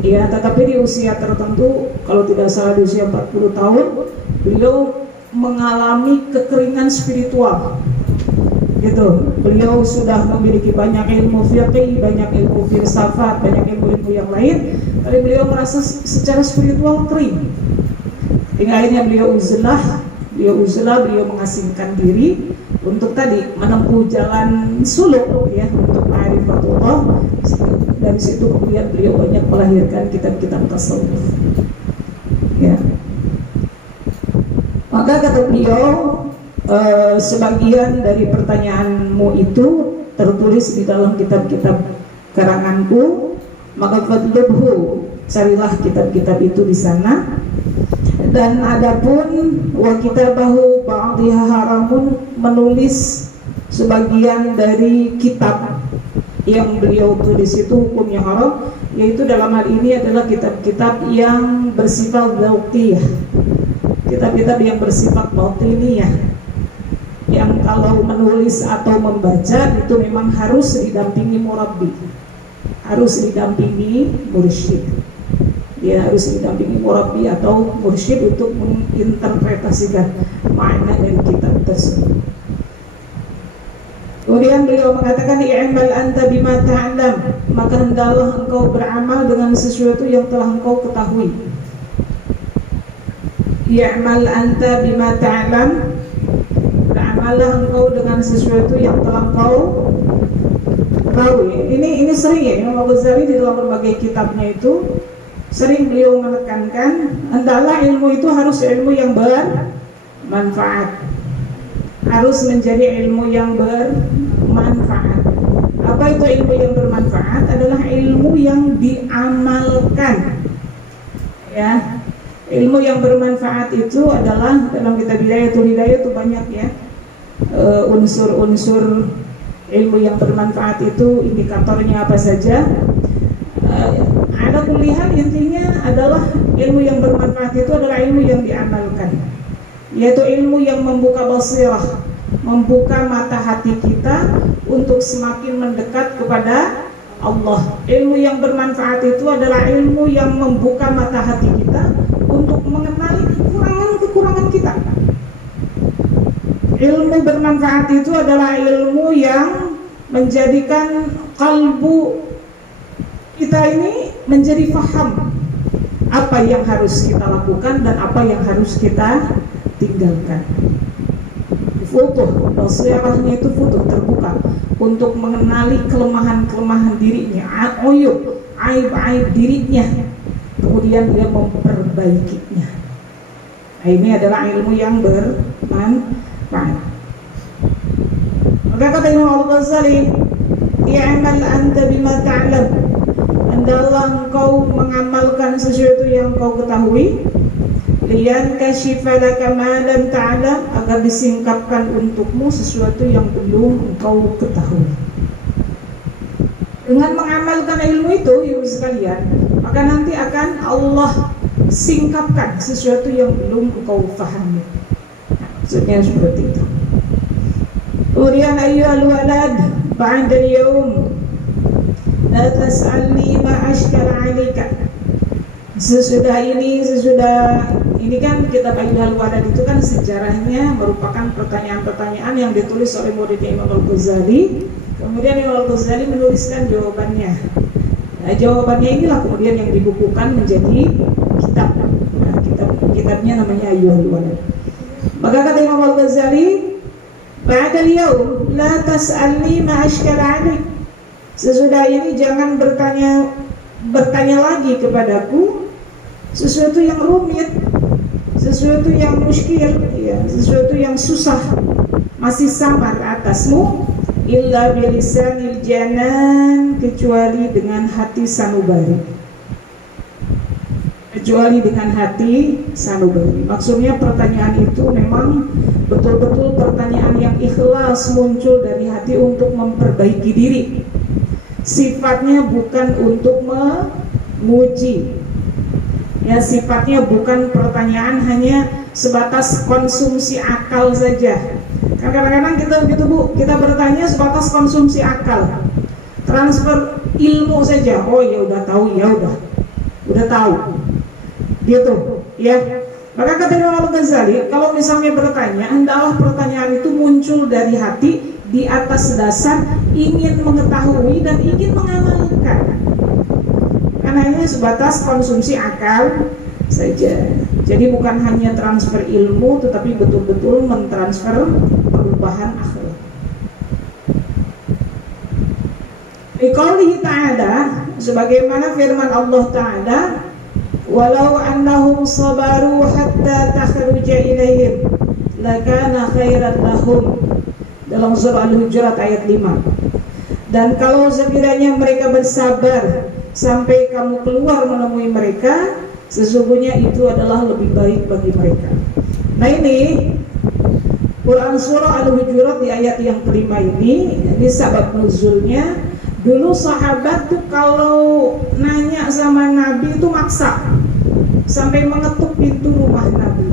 Ya, tetapi di usia tertentu, kalau tidak salah di usia 40 tahun, beliau mengalami kekeringan spiritual. Gitu. Beliau sudah memiliki banyak ilmu fiqih, banyak ilmu filsafat, banyak ilmu-ilmu yang lain, tapi beliau merasa secara spiritual kering. Hingga akhirnya beliau uzlah, beliau mengasingkan diri untuk tadi menempuh jalan suluk ya, untuk ma'rifatullah. Dari situ kemudian beliau banyak melahirkan kitab-kitab tasawuf. Ya. Maka kata beliau, sebagian dari pertanyaanmu itu tertulis di dalam kitab-kitab karanganku, maka fadlubhu, carilah kitab-kitab itu di sana. Dan adapun wa kitabahu ba'dhiha haramun, menulis sebagian dari kitab yang beliau tulis itu hukumnya haram, yaitu dalam hal ini adalah kitab-kitab yang bersifat dzauqiyah, kitab-kitab yang bersifat batiniyah, yang kalau menulis atau membaca itu memang harus didampingi murabbi, harus didampingi mursyid. Dia harus didampingi murabbi atau mursyid untuk menginterpretasikan makna dari kitab tersebut. Kemudian beliau mengatakan, i'mal anta bima ta'lam, maka hendaklah engkau beramal dengan sesuatu yang telah engkau ketahui. I'mal anta bima ta'lam, beramallah engkau dengan sesuatu yang telah engkau ketahui. Ini sering ya, Imam Al-Ghazali di dalam berbagai kitabnya itu sering beliau menekankan, hendaklah ilmu itu harus ilmu yang bermanfaat, harus menjadi ilmu yang bermanfaat. Apa itu ilmu yang bermanfaat? Adalah ilmu yang diamalkan. Ya, ilmu yang bermanfaat itu adalah dalam kitab Hidayatul Hidayah itu banyak ya, unsur-unsur ilmu yang bermanfaat itu, indikatornya apa saja. Ada kuliah intinya adalah ilmu yang bermanfaat itu adalah ilmu yang diamalkan, yaitu ilmu yang membuka basirah, membuka mata hati kita untuk semakin mendekat kepada Allah. Ilmu yang bermanfaat itu adalah ilmu yang membuka mata hati kita untuk mengenali kekurangan-kekurangan kita. Ilmu bermanfaat itu adalah ilmu yang menjadikan kalbu kita ini menjadi faham apa yang harus kita lakukan dan apa yang harus kita tinggalkan. Futuh, basirahnya itu futuh, terbuka untuk mengenali kelemahan-kelemahan dirinya, aib-aib dirinya, kemudian dia memperbaikinya. Nah, ini adalah ilmu yang bermanfaat. Maka kata Imam Al-Ghazali, i'mal anta bima ta'lam, hendaklah engkau mengamalkan sesuatu yang engkau ketahui, lian kasyifa laka ma lam ta'lam, agar disingkapkan untukmu sesuatu yang belum engkau ketahui. Dengan mengamalkan ilmu itu, ibu sekalian, maka nanti akan Allah singkapkan sesuatu yang belum engkau fahami. Maksudnya seperti itu. Kemudian ayyuhal walad ba'da al-yawm la tas'alni ma ashkal 'alaika. Sesudah ini kan kitab Ayyuhal Walad itu kan sejarahnya merupakan pertanyaan-pertanyaan yang ditulis oleh muridnya Imam Al-Ghazali. Kemudian Imam Al-Ghazali menuliskan jawabannya. Nah, jawabannya inilah kemudian yang dibukukan menjadi kitab. Nah, kitabnya namanya Ayyuhal Walad. Maka kata Imam Al-Ghazali, ba'dal yaum la tas'alni ma ashkal 'alaik. Sesudah ini jangan bertanya lagi kepadaku sesuatu yang rumit, sesuatu yang muskil, ya, sesuatu yang susah, masih samar atasmu, illa bilisanil janan, kecuali dengan hati sanubari. Kecuali dengan hati sanubari. Maksudnya pertanyaan itu memang betul-betul pertanyaan yang ikhlas, muncul dari hati untuk memperbaiki diri. Sifatnya bukan untuk memuji. Ya, sifatnya bukan pertanyaan hanya sebatas konsumsi akal saja. Kan kadang-kadang kita begitu Bu, kita bertanya sebatas konsumsi akal, transfer ilmu saja. Oh ya udah tahu, ya udah tahu, gitu. Ya, maka kata Imam Al-Ghazali, kalau misalnya bertanya, hendaklah pertanyaan itu muncul dari hati di atas dasar ingin mengetahui dan ingin mengamalkan. Karena ini sebatas konsumsi akal saja. Jadi bukan hanya transfer ilmu, tetapi betul-betul mentransfer perubahan akhlak. Biqaulihi ta'ala, sebagaimana firman Allah Ta'ala, walau annahum sabaru hatta takhruja ilaihim lakana khairan lahum, dalam surah Al-Hujurat ayat 5. Dan kalau sekiranya mereka bersabar sampai kamu keluar menemui mereka, sesungguhnya itu adalah lebih baik bagi mereka. Nah ini Quran surah Al-Hujurat di ayat yang kelima ini sabab nuzulnya. Dulu sahabat tuh kalau nanya sama Nabi itu maksa, sampai mengetuk pintu rumah Nabi.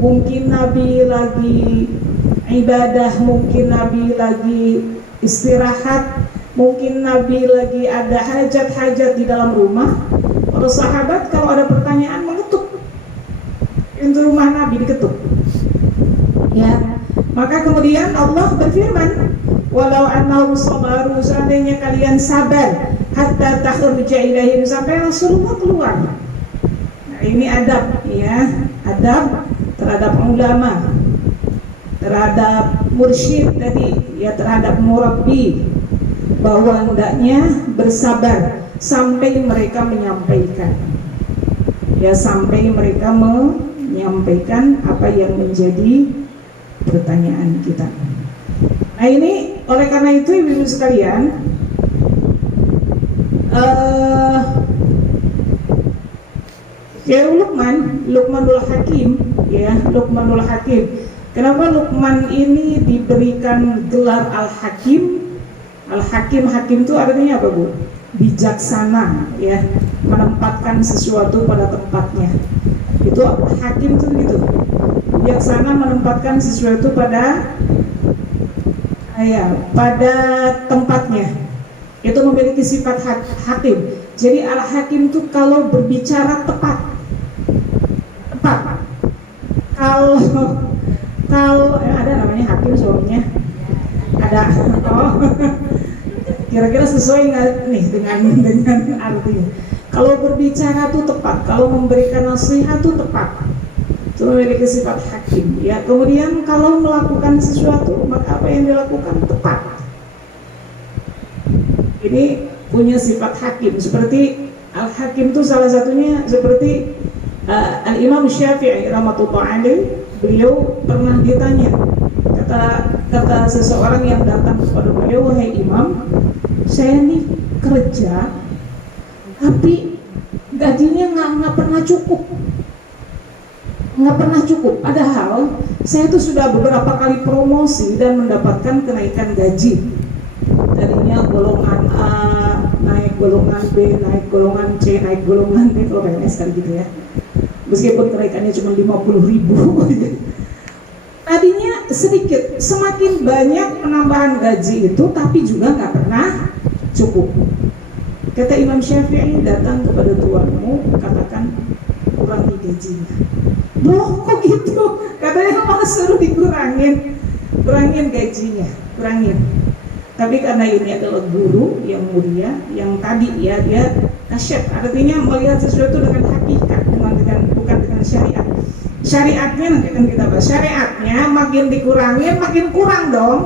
Mungkin Nabi lagi ibadah, mungkin Nabi lagi istirahat, mungkin Nabi lagi ada hajat-hajat di dalam rumah. Para sahabat kalau ada pertanyaan mengetuk pintu rumah Nabi, diketuk. Ya, maka kemudian Allah berfirman, walau annahum sabaru, seandainya kalian sabar, hatta takhruja ilaihim, sampai Rasulullah keluar. Nah, ini adab, ya, adab terhadap ulama, terhadap mursyid tadi, ya, terhadap murabbi, bahwa hendaknya bersabar sampai mereka menyampaikan, ya, sampai mereka menyampaikan apa yang menjadi pertanyaan kita. Nah ini oleh karena itu ibu-ibu sekalian, ya Luqmanul Hakim, ya, Luqmanul Hakim. Kenapa Luqman ini diberikan gelar Al-Hakim? Al-Hakim, hakim itu artinya apa Bu? Bijaksana, ya, menempatkan sesuatu pada tempatnya. Itu hakim itu gitu, bijaksana menempatkan sesuatu pada pada tempatnya. Itu memiliki sifat hakim. Jadi Al-Hakim itu kalau berbicara tepat. Kalau ada namanya hakim suaminya, ada. Oh, kira-kira sesuai nggak nih dengan artinya? Kalau berbicara tuh tepat, kalau memberikan nasihat tuh tepat, itu memiliki sifat hakim. Ya, kemudian kalau melakukan sesuatu, maka apa yang dilakukan tepat. Ini punya sifat hakim. Seperti Al-Hakim itu salah satunya seperti Al-Imam Syafi'i rahmatullah alaih. Beliau pernah ditanya, kata seseorang yang datang kepada beliau, wahai Imam, saya nih kerja tapi gajinya nggak pernah cukup, nggak pernah cukup. Padahal saya tuh sudah beberapa kali promosi dan mendapatkan kenaikan gaji. Tadinya golongan A, naik golongan B, naik golongan C, naik golongan D, kalau PNS kan gitu ya. Meskipun kenaikannya cuma 50.000. Tadinya sedikit, semakin banyak penambahan gaji itu, tapi juga nggak pernah cukup. Kata Imam Syafi'i, datang kepada tuanmu, katakan kurangi gajinya. Loh kok gitu? Katanya malah suruh dikurangin, kurangin gajinya, kurangin. Tapi karena ini adalah guru yang mulia, yang tadi ya dia kasyaf, artinya melihat sesuatu dengan hakikat, bukan dengan syariat. Syariatnya nanti kan kita bahas. Syariatnya makin dikurangin makin kurang dong,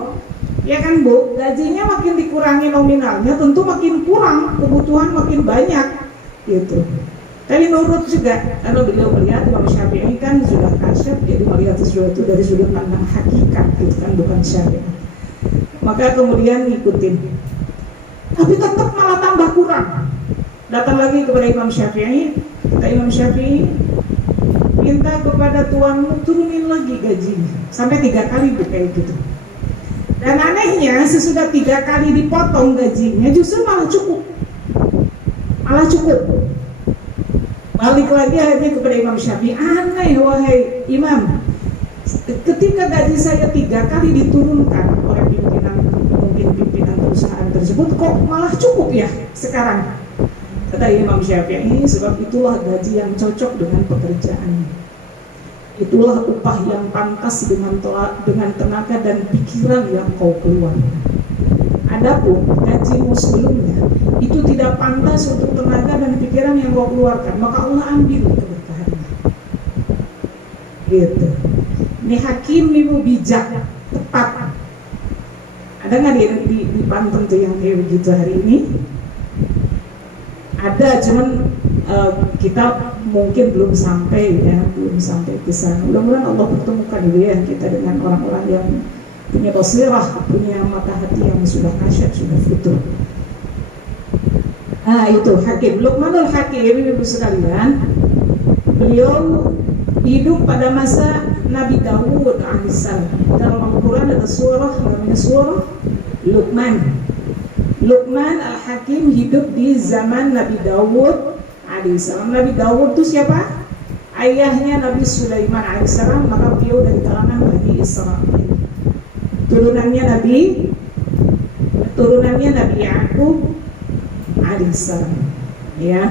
ya kan Bu? Gajinya makin dikurangi nominalnya, tentu makin kurang, kebutuhan makin banyak, gitu. Tapi menurut juga, kalau beliau melihat Imam Syafi'i kan sudah kasyaf, jadi melihat sesuatu dari sudut pandang hakikat, gitu kan, bukan syariat. Maka kemudian ngikutin, tapi tetap malah tambah kurang. Datang lagi kepada Imam Syafi'i, kata Imam Syafi'i, minta kepada tuanmu turunin lagi gajinya, sampai 3 kali kayak gitu. Dan anehnya sesudah 3 kali dipotong gajinya justru malah cukup, malah cukup. Balik lagi akhirnya kepada Imam Syafi'i, aneh wahai Imam, ketika gaji saya 3 kali diturunkan oleh pimpinan perusahaan tersebut, kok malah cukup ya sekarang? Kata Imam Syafi'i, sebab itulah gaji yang cocok dengan pekerjaannya. Itulah upah yang pantas dengan tenaga dan pikiran yang kau keluarkan. Adapun gajimu sebelumnya itu tidak pantas untuk tenaga dan pikiran yang kau keluarkan, maka Allah ambil keberkahannya. Gitu. Ini hakim, ini bijak, tepat. Ada nggak di pantun tuh yang kayak begitu hari ini? Ada, cuman kita mungkin belum sampai ya, belum sampai ke sana. Mudah-mudahan Allah pertemukan dulu ya kita dengan orang-orang yang punya basirah, punya mata hati yang sudah kasyaf, sudah futuh. Nah itu Hakim, Luqmanul Hakim, ibu sekalian, beliau hidup pada masa Nabi Dawud alaihissalam. Dalam Al-Quran ada surah namanya surah Luqman. Luqman Al-Hakim hidup di zaman Nabi Dawud alaihissalam. Nabi Dawud itu siapa? Ayahnya Nabi Sulaiman alaihissalam, maka beliau dari kalangan Bani Israel. Turunannya Nabi Ya'qub alaihissalam. Ya,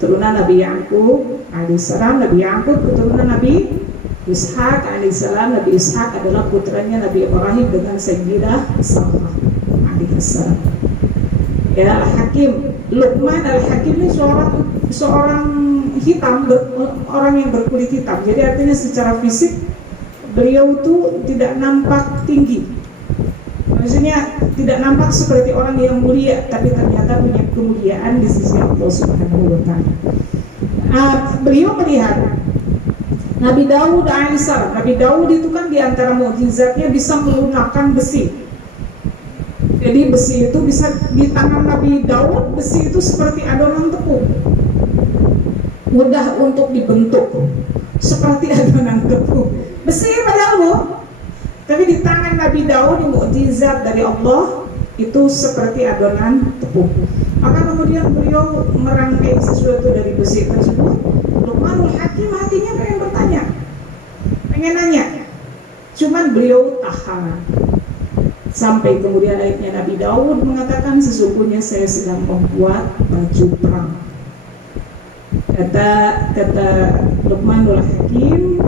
turunan Nabi Ya'qub alaihissalam. Nabi Ya'qub keturunan Nabi Ishaq alaihissalam. Nabi Ishaq adalah putranya Nabi Ibrahim dengan Sayyidah Sarah alaihissalam. Ya, Al-Hakim, Luqman Al-Hakim ini seorang hitam, orang yang berkulit hitam. Jadi artinya secara fisik beliau itu tidak nampak tinggi. Maksudnya tidak nampak seperti orang yang mulia, tapi ternyata punya kemuliaan di sisi Allah Subhanahu wa taala. Beliau melihat Nabi Daud alaihissalam. Nabi Daud itu kan di antara mukjizatnya bisa melunakkan besi. Jadi besi itu bisa di tangan Nabi Daud, besi itu seperti adonan tepung, mudah untuk dibentuk seperti adonan tepung. Besi padahal loh, tapi di tangan Nabi Daud yang mukjizat dari Allah itu seperti adonan tepung. Maka kemudian beliau merangkai sesuatu dari besi tersebut. Luqmanul Hakim hatinya pengen bertanya, pengen nanya, cuman beliau tahan. Sampai kemudian akhirnya Nabi Daud mengatakan, sesungguhnya saya sedang membuat baju perang. Kata Luqmanul Hakim,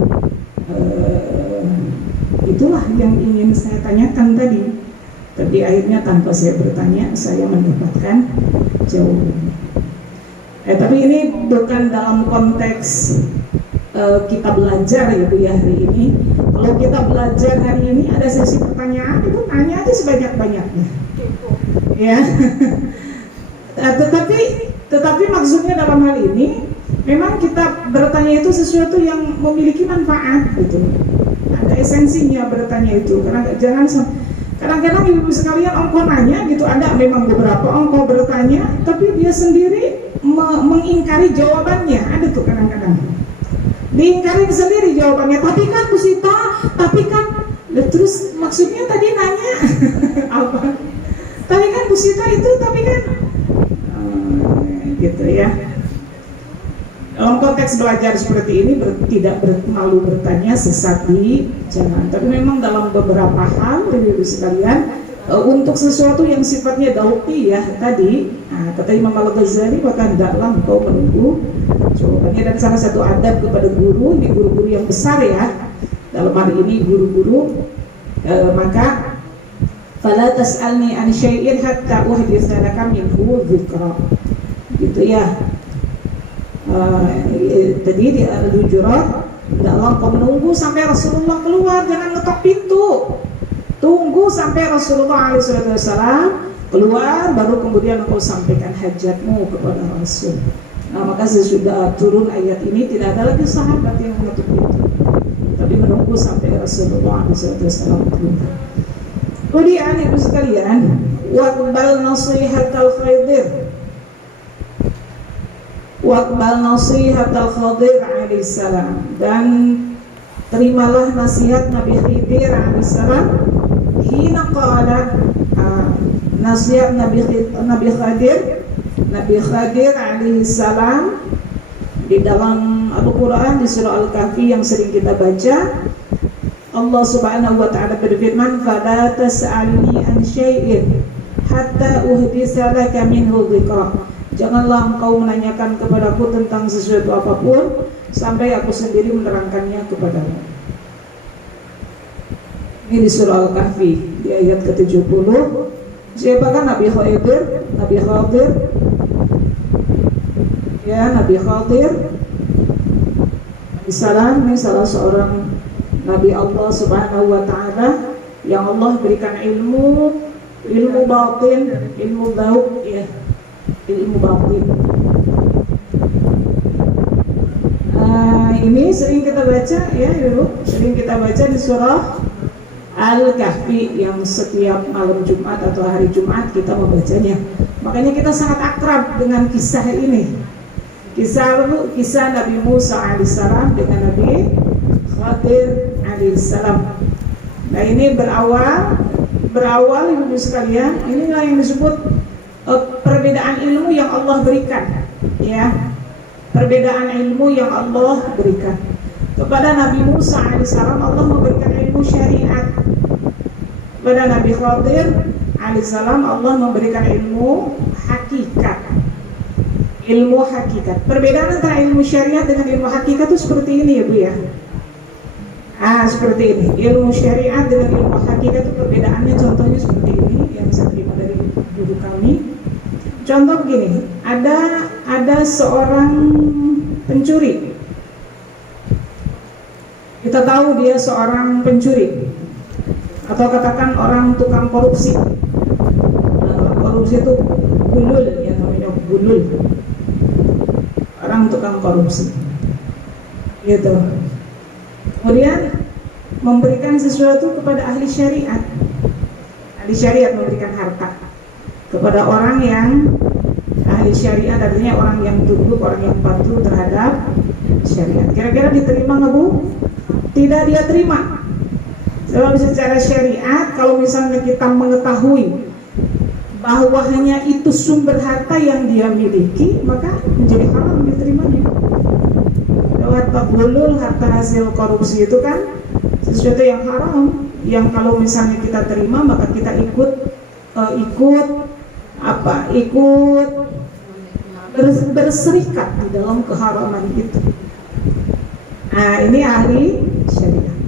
itulah yang ingin saya tanyakan tadi. Tapi akhirnya tanpa saya bertanya, saya mendapatkan jawaban. Tapi ini bukan dalam konteks kita belajar ya Bu ya hari ini. Kalau kita belajar hari ini ada sesi pertanyaan, itu tanya aja sebanyak-banyaknya. Ya. Tetapi maksudnya dalam hal ini memang kita bertanya itu sesuatu yang memiliki manfaat gitu. Ada esensinya bertanya itu. Karena jangan kadang-kadang ibu sekalian ongko nanya gitu, ada memang beberapa ongko bertanya, tapi dia sendiri mengingkari jawabannya. Ada tuh kadang-kadang diingkari sendiri jawabannya. Tapi kan Bu Sita, tapi kan, terus maksudnya tadi nanya apa? Tapi kan Bu Sita itu, tapi kan gitu ya. Dalam konteks belajar seperti ini tidak malu bertanya, sesat di jalan. Tapi memang dalam beberapa hal, Ibu sekalian, untuk sesuatu yang sifatnya dauti ya tadi, kata Imam Al-Ghazali, maka hendaklah engkau menunggu jawabannya. Dan salah satu adab kepada guru, ini guru-guru yang besar ya, dalam hari ini guru-guru, maka fala tas'alni an syai'in hatta uhditsa laka minhu dzikra. Gitu ya. Tadi di Al-Hujurat, hendaklah engkau menunggu sampai Rasulullah keluar, jangan ngetok pintu. Tunggu sampai Rasulullah SAW keluar, baru kemudian engkau sampaikan hajatmu kepada Rasul. Nah, maka sesudah turun ayat ini, tidak ada lagi sahabat yang menutup pintu, tapi menunggu sampai Rasulullah SAW keluar. Kemudian ibu sekalian, waqbal nasihatal Khidir, waqbal nasihatal Khidir alaihissalam, dan terimalah nasihat Nabi Khidir alaihissalam. Hina qala, nasihat Nabi Khidir alaihissalam di dalam Al-Quran, di surah Al-Kahfi yang sering kita baca. Allah subhanahu wa ta'ala berfirman, fala tas'alni an syai'in hatta uhditsa laka minhu dzikra. Janganlah engkau menanyakan kepadaku tentang sesuatu apapun sampai aku sendiri menerangkannya kepadamu. Ini di surah Al-Kahfi di ayat ke-70. Siapakah Nabi Khidir? Nabi Khidir, ya, Nabi Khidir alaihissalam ini salah seorang Nabi Allah subhanahu wa ta'ala yang Allah berikan ilmu batin, ilmu dzauq ya, ilmu batin. Ini sering kita baca ya Ibu, sering kita baca di surah Al-Kahfi yang setiap malam Jumat atau hari Jumat kita membacanya. Makanya kita sangat akrab dengan kisah ini. Kisah Nabi Musa alaihissalam dengan Nabi Khidir alaihissalam. Nah, ini berawal Ibu sekalian, inilah yang disebut perbedaan ilmu yang Allah berikan, ya. Perbedaan ilmu yang Allah berikan. Kepada Nabi Musa alaihissalam Allah memberikan ilmu syariat. Kepada Nabi Khidir alaihissalam Allah memberikan ilmu hakikat. Ilmu hakikat. Perbedaan antara ilmu syariat dengan ilmu hakikat itu seperti ini ya Bu ya. Seperti ini. Ilmu syariat dengan ilmu hakikat itu perbedaannya, contohnya seperti ini yang saya terima dari guru kami. Contoh begini, ada seorang pencuri. Kita tahu dia seorang pencuri, atau katakan orang tukang korupsi. Korupsi itu gulul ya, namanya gulul. Orang tukang korupsi, gitu. Kemudian memberikan sesuatu kepada ahli syariat. Ahli syariat memberikan harta kepada orang yang ahli syariat, artinya orang yang tunduk, orang yang patuh terhadap syariat. Kira-kira diterima nggak Bu? Tidak dia terima. Sebab secara syariat, kalau misalnya kita mengetahui bahwa hanya itu sumber harta yang dia miliki, maka menjadi haram diterimanya. Harta gulul, harta hasil korupsi itu kan sesuatu yang haram, yang kalau misalnya kita terima maka kita ikut berserikat di dalam keharaman itu. Nah, ini ahli syariat.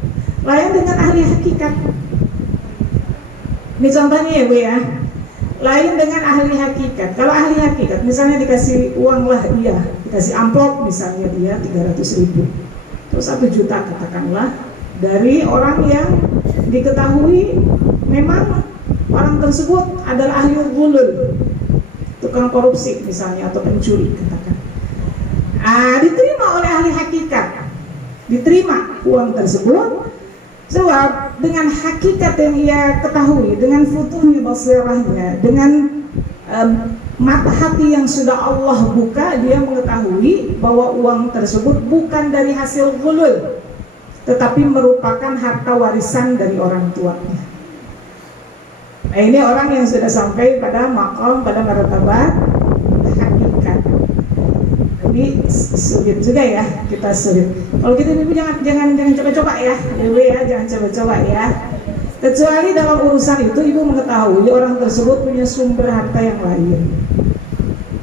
Lain dengan ahli hakikat. Ini contohnya ya Bu ya. Lain dengan ahli hakikat. Kalau ahli hakikat misalnya dikasih uang lah dia, dikasih amplop misalnya dia 300.000 atau 1 juta katakanlah, dari orang yang diketahui memang orang tersebut adalah ahli gulul, tukang korupsi misalnya, atau pencuri katakan. Diterima oleh ahli hakikat, diterima uang tersebut. Sebab dengan hakikat yang ia ketahui, dengan futuhnya basirahnya, dengan mata hati yang sudah Allah buka, dia mengetahui bahwa uang tersebut bukan dari hasil ghulul, tetapi merupakan harta warisan dari orang tuanya. Nah, ini orang yang sudah sampai pada maqam, pada martabat hakikat. Tapi sulit juga ya, kita sulit. Kalau kita ibu jangan coba-coba ya, ibu ya, jangan coba-coba ya. Kecuali dalam urusan itu ibu mengetahui orang tersebut punya sumber harta yang lain.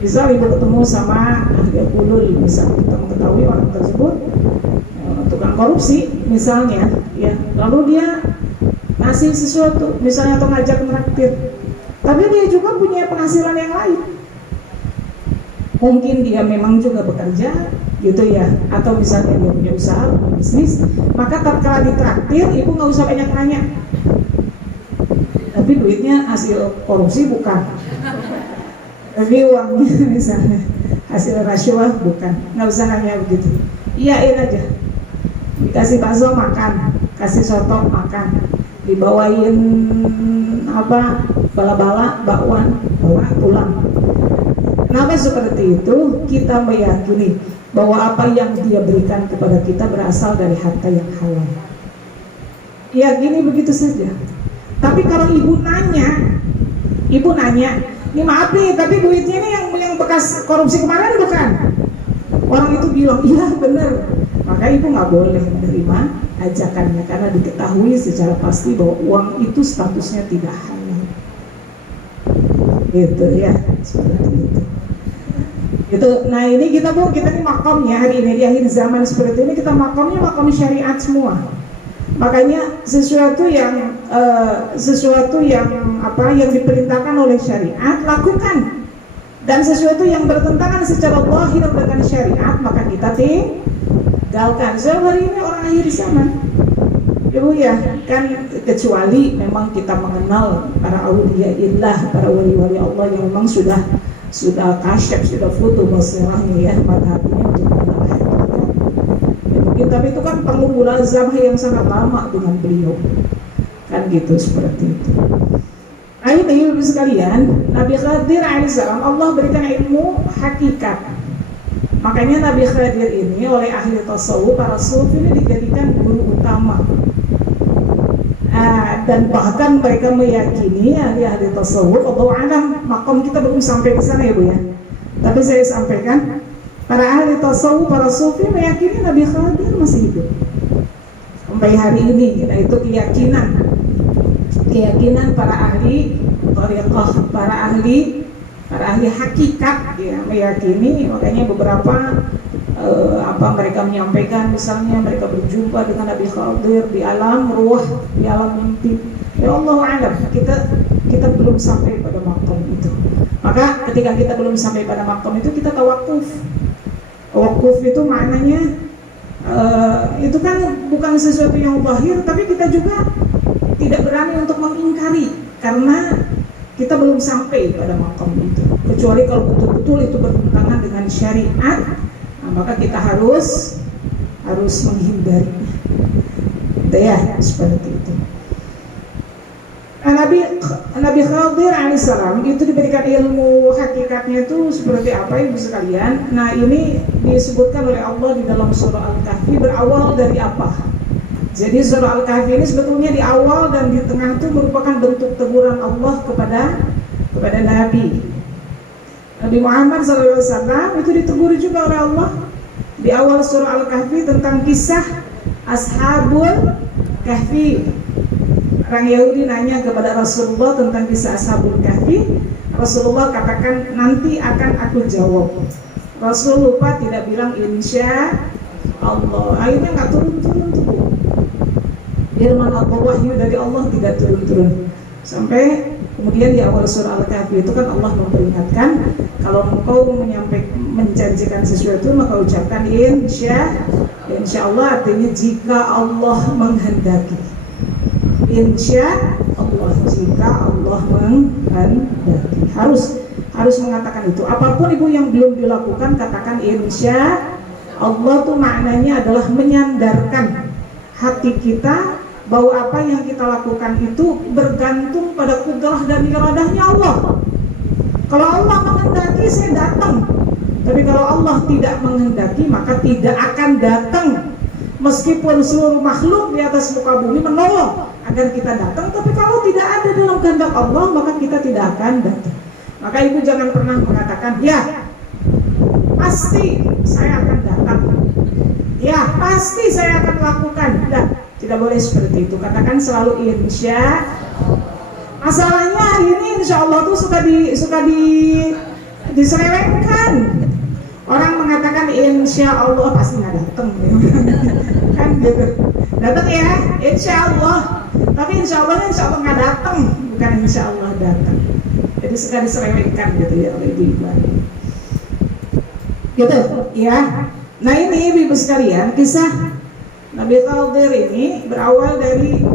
Misal ibu ketemu sama ahli ulul, misal kita mengetahui orang tersebut tukang korupsi misalnya, ya, lalu dia ngasih sesuatu, misalnya atau ngajak traktir, tapi dia juga punya penghasilan yang lain. Mungkin dia memang juga bekerja, gitu ya, atau misalnya dia punya usaha, bisnis, maka tatkala ditraktir, ibu nggak usah banyak nanya. Tapi duitnya hasil korupsi bukan, tapi uangnya misalnya hasil rasuah bukan, nggak usah nanya begitu. Iyain aja. Dikasih bakso makan, kasih soto makan, dibawain apa bala-bala, bakwan, bawa pulang. Kenapa seperti itu? Kita meyakini bahwa apa yang dia berikan kepada kita berasal dari harta yang halal. Yakini begitu saja. Tapi kalau ibu nanya, ini maaf nih, tapi duitnya ini yang bekas korupsi kemarin bukan? Orang itu bilang, iya benar. Maka ibu nggak boleh menerima ajakannya, karena diketahui secara pasti bahwa uang itu statusnya tidak halal. Gitu ya, seperti itu. Gitu. Nah ini kita nih makamnya hari ini di akhir zaman seperti ini, kita makamnya makom syariat semua. Makanya sesuatu yang yang diperintahkan oleh syariat lakukan, dan sesuatu yang bertentangan secara zahir dengan syariat maka kita tinggalkan. So hari ini orang akhir zaman, ibu ya kan, kecuali memang kita mengenal para auliyaillah, para wali-wali Allah yang memang sudah kasyaf, sudah futuh basirahnya ya, mata hatinya untuk mengenal hakikat. Tapi itu kan perlu mulazamah yang sangat lama dengan beliau, kan gitu, seperti itu. Nah ini ibu sekalian, Nabi Khadir alaihissalam Allah berikan ilmu hakikat. Makanya Nabi Khadir ini oleh ahli tasawuf, para sufi ini dijadikan guru utama. Dan bahkan mereka meyakini ahli tasawuf, Allah alam, makom kita belum sampai ke sana ya Bu ya. Tapi saya sampaikan, para ahli tasawuf, para sufi meyakini Nabi Khadir masih hidup sampai hari ini. Nah itu keyakinan para ahli thariqah, para ahli hakikat ya, meyakini. Makanya beberapa mereka menyampaikan, misalnya mereka berjumpa dengan Nabi Khadir di alam ruh, di alam mimpi. Ya Allah alam, kita belum sampai pada makom itu. Maka ketika kita belum sampai pada makom itu, kita tawakuf. Tawakuf itu maknanya itu kan bukan sesuatu yang zahir, tapi kita juga tidak berani untuk mengingkari karena kita belum sampai pada makom itu. Kecuali kalau betul-betul itu bertentangan dengan syariat, maka kita harus menghindarinya. Gitu ya, seperti itu. Nabi Khadir alaihissalam itu diberikan ilmu hakikatnya itu seperti apa ibu sekalian. Nah ini disebutkan oleh Allah di dalam surah Al-Kahfi, berawal dari apa? Jadi surah Al-Kahfi ini sebetulnya di awal dan di tengah itu merupakan bentuk teguran Allah kepada Nabi Muhammad SAW. Itu ditegur juga oleh Allah di awal surah Al-Kahfi tentang kisah Ashabul Kahfi. Orang Yahudi nanya kepada Rasulullah tentang kisah Ashabul Kahfi. Rasulullah katakan, nanti akan aku jawab. Rasul lupa tidak bilang insya Allah. Akhirnya nggak turun-turun tuh. Firman Allah, wahyu dari Allah tidak turun-turun. Sampai kemudian di awal surah Al-Kahfi itu kan Allah memperingatkan, kalau engkau menjanjikan sesuatu maka ucapkan insya Allah, artinya jika Allah menghendaki. Insya Allah, jika Allah menghendaki, harus mengatakan itu. Apapun ibu yang belum dilakukan, katakan insya Allah. Tuh maknanya adalah menyandarkan hati kita bahwa apa yang kita lakukan itu bergantung pada kudrah dan iradahnya Allah. Kalau Allah menghendaki saya datang, tapi kalau Allah tidak menghendaki maka tidak akan datang. Meskipun seluruh makhluk di atas muka bumi menolong agar kita datang, tapi kalau tidak ada dalam kehendak Allah maka kita tidak akan datang. Maka ibu jangan pernah mengatakan, ya pasti saya akan datang, ya pasti saya akan lakukan. Tidak boleh seperti itu. Katakan selalu insya. Masalahnya hari ini insya Allah tuh suka diselewengkan. Orang mengatakan insya Allah pasti nggak datang, kan gitu. Datang ya, insya Allah. Tapi insya Allah nggak datang, bukan insya Allah datang. Jadi suka diselewengkan gitu ya oleh ibu. Gitu ya. Nah ini ibu sekalian, kisah Nabi Khadir ini berawal dari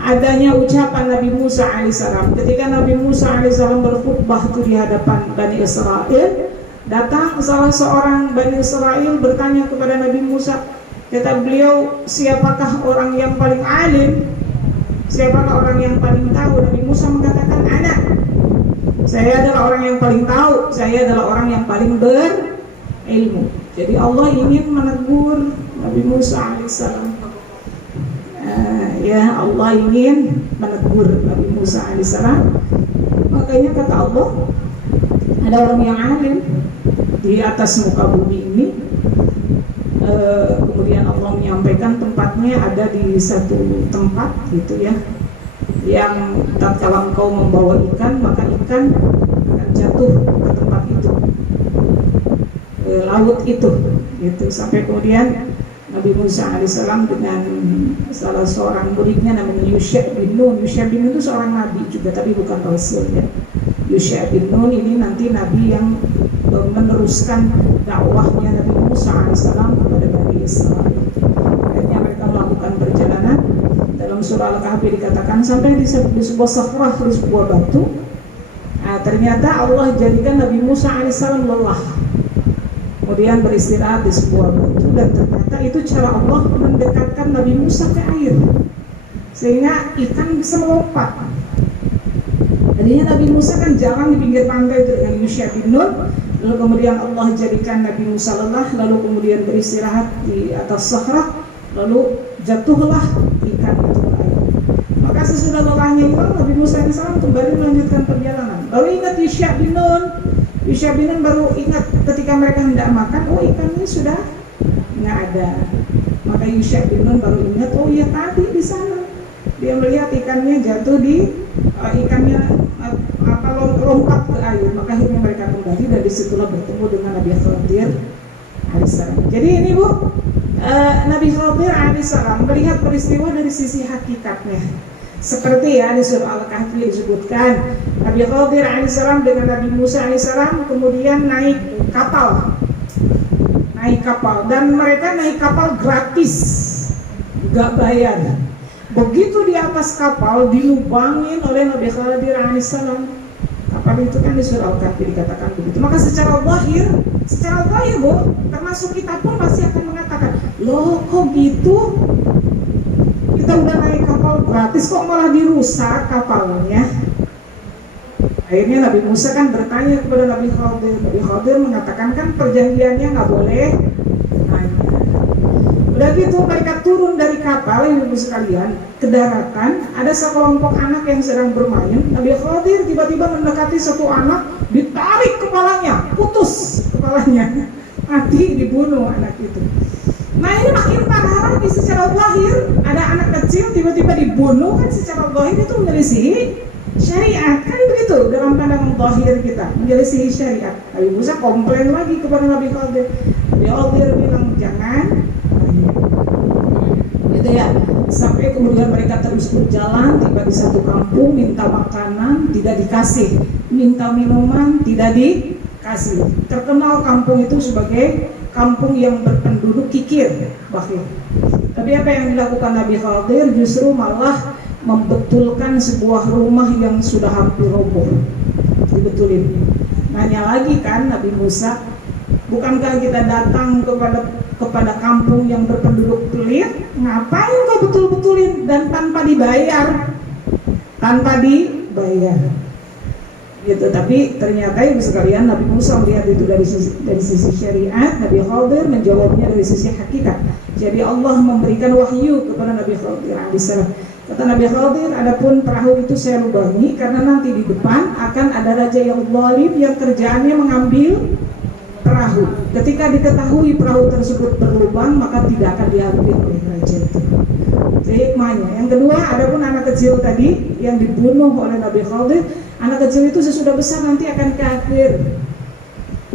adanya ucapan Nabi Musa alaihissalam. Ketika Nabi Musa alaihissalam berkhutbah di hadapan Bani Israel, datang salah seorang Bani Israel bertanya kepada Nabi Musa. Kata beliau, siapakah orang yang paling alim? Siapakah orang yang paling tahu? Nabi Musa mengatakan, anak. Saya adalah orang yang paling tahu. Saya adalah orang yang paling berilmu. Jadi Allah ingin menegur Nabi Musa alaihissalam. Ya Allah ingin menegur Nabi Musa alaihissalam. Makanya kata Allah, ada orang yang alim di atas muka bumi ini. Kemudian Allah menyampaikan tempatnya ada di satu tempat gitu ya, yang tatkala engkau membawa ikan maka ikan akan jatuh ke tempat itu, laut itu gitu. Sampai kemudian Nabi Musa alaihissalam dengan salah seorang muridnya namanya Yusha bin Nun. Yusha bin Nun itu seorang nabi juga tapi bukan rasul ya. Yusha bin Nun ini nanti nabi yang meneruskan dakwahnya Nabi Musa alaihissalam kepada Bani Israel. Akhirnya mereka melakukan perjalanan. Dalam surah Al-Kahfi dikatakan sampai di sebuah sakhrah, di sebuah batu. Nah, ternyata Allah jadikan Nabi Musa alaihissalam lelah, kemudian beristirahat di sebuah batu, dan ternyata itu cara Allah mendekatkan Nabi Musa ke air sehingga ikan bisa melompat. Jadinya Nabi Musa kan jalan di pinggir pantai itu dengan Yusha bin Nun. Lalu kemudian Allah jadikan Nabi Musa lelah, lalu kemudian beristirahat di atas sakhrah, lalu jatuhlah ikan itu ke air. Maka sesudah lelahnya hilang, Nabi Musa alaihissalam kembali melanjutkan perjalanan. Lalu ingat Yusha bin Nun. Yusha bin Nun baru ingat ketika mereka hendak makan, oh ikannya sudah nggak ada. Maka Yusha bin Nun baru ingat, oh iya tadi di sana dia melihat ikannya jatuh di lompat ke air. Maka akhirnya mereka kembali dan disitulah bertemu dengan Nabi Khadir alaihissalam. Jadi ini Bu, Nabi Khadir alaihissalam melihat peristiwa dari sisi hakikatnya. Seperti ya di surah Al-Kahfi disebutkan, Nabi Khadir alaihissalam dengan Nabi Musa alaihissalam kemudian naik kapal, dan mereka naik kapal gratis, gak bayar. Begitu di atas kapal dilubangin oleh Nabi Khadir alaihissalam. Kapal itu kan di surah Al-Kahfi dikatakan begitu. Maka secara zahir Bu, termasuk kita pun pasti akan mengatakan, loh kok gitu? Kita udah naik kapal gratis kok malah dirusak kapalnya. Akhirnya Nabi Musa kan bertanya kepada Nabi Khadir. Nabi Khadir mengatakan kan perjanjiannya nggak boleh nanya. Udah gitu mereka turun dari kapal, ibu sekalian, ke daratan. Ada sekelompok anak yang sedang bermain. Nabi Khadir tiba-tiba mendekati satu anak, ditarik kepalanya, putus kepalanya, mati, dibunuh anak itu. Nah ini makin parah lagi secara zahir. Ada anak kecil tiba-tiba dibunuh, kan secara zahir itu menyelisihi syariat, kan begitu dalam pandangan zahir kita, menyelisihi syariat. Nabi Musa komplain lagi kepada Nabi Khadir. Nabi Khadir bilang jangan, gitu ya. Sampai kemudian mereka terus berjalan, tiba di satu kampung, minta makanan tidak dikasih, minta minuman tidak dikasih. Terkenal kampung itu sebagai kampung yang berpenduduk kikir, bakhil. Tapi apa yang dilakukan Nabi Khadir justru malah membetulkan sebuah rumah yang sudah hampir roboh, dibetulin. Nanya lagi kan Nabi Musa, bukankah kita datang kepada kampung yang berpenduduk pelit? Ngapain kau betul-betulin dan tanpa dibayar? Tanpa dibayar. gitu. Tapi ternyata ibu sekalian, Nabi Musa melihat itu dari sisi syariat, Nabi Khadir menjawabnya dari sisi hakikat. Jadi Allah memberikan wahyu kepada Nabi Khadir alaihissalam. Kata Nabi Khadir, adapun perahu itu saya lubangi karena nanti di depan akan ada raja yang zalim yang kerjaannya mengambil perahu. Ketika diketahui perahu tersebut berlubang, maka tidak akan diambil oleh raja itu. Itu hikmahnya. Yang kedua, adapun anak kecil tadi yang dibunuh oleh Nabi Khadir, anak kecil itu sesudah besar nanti akan kafir,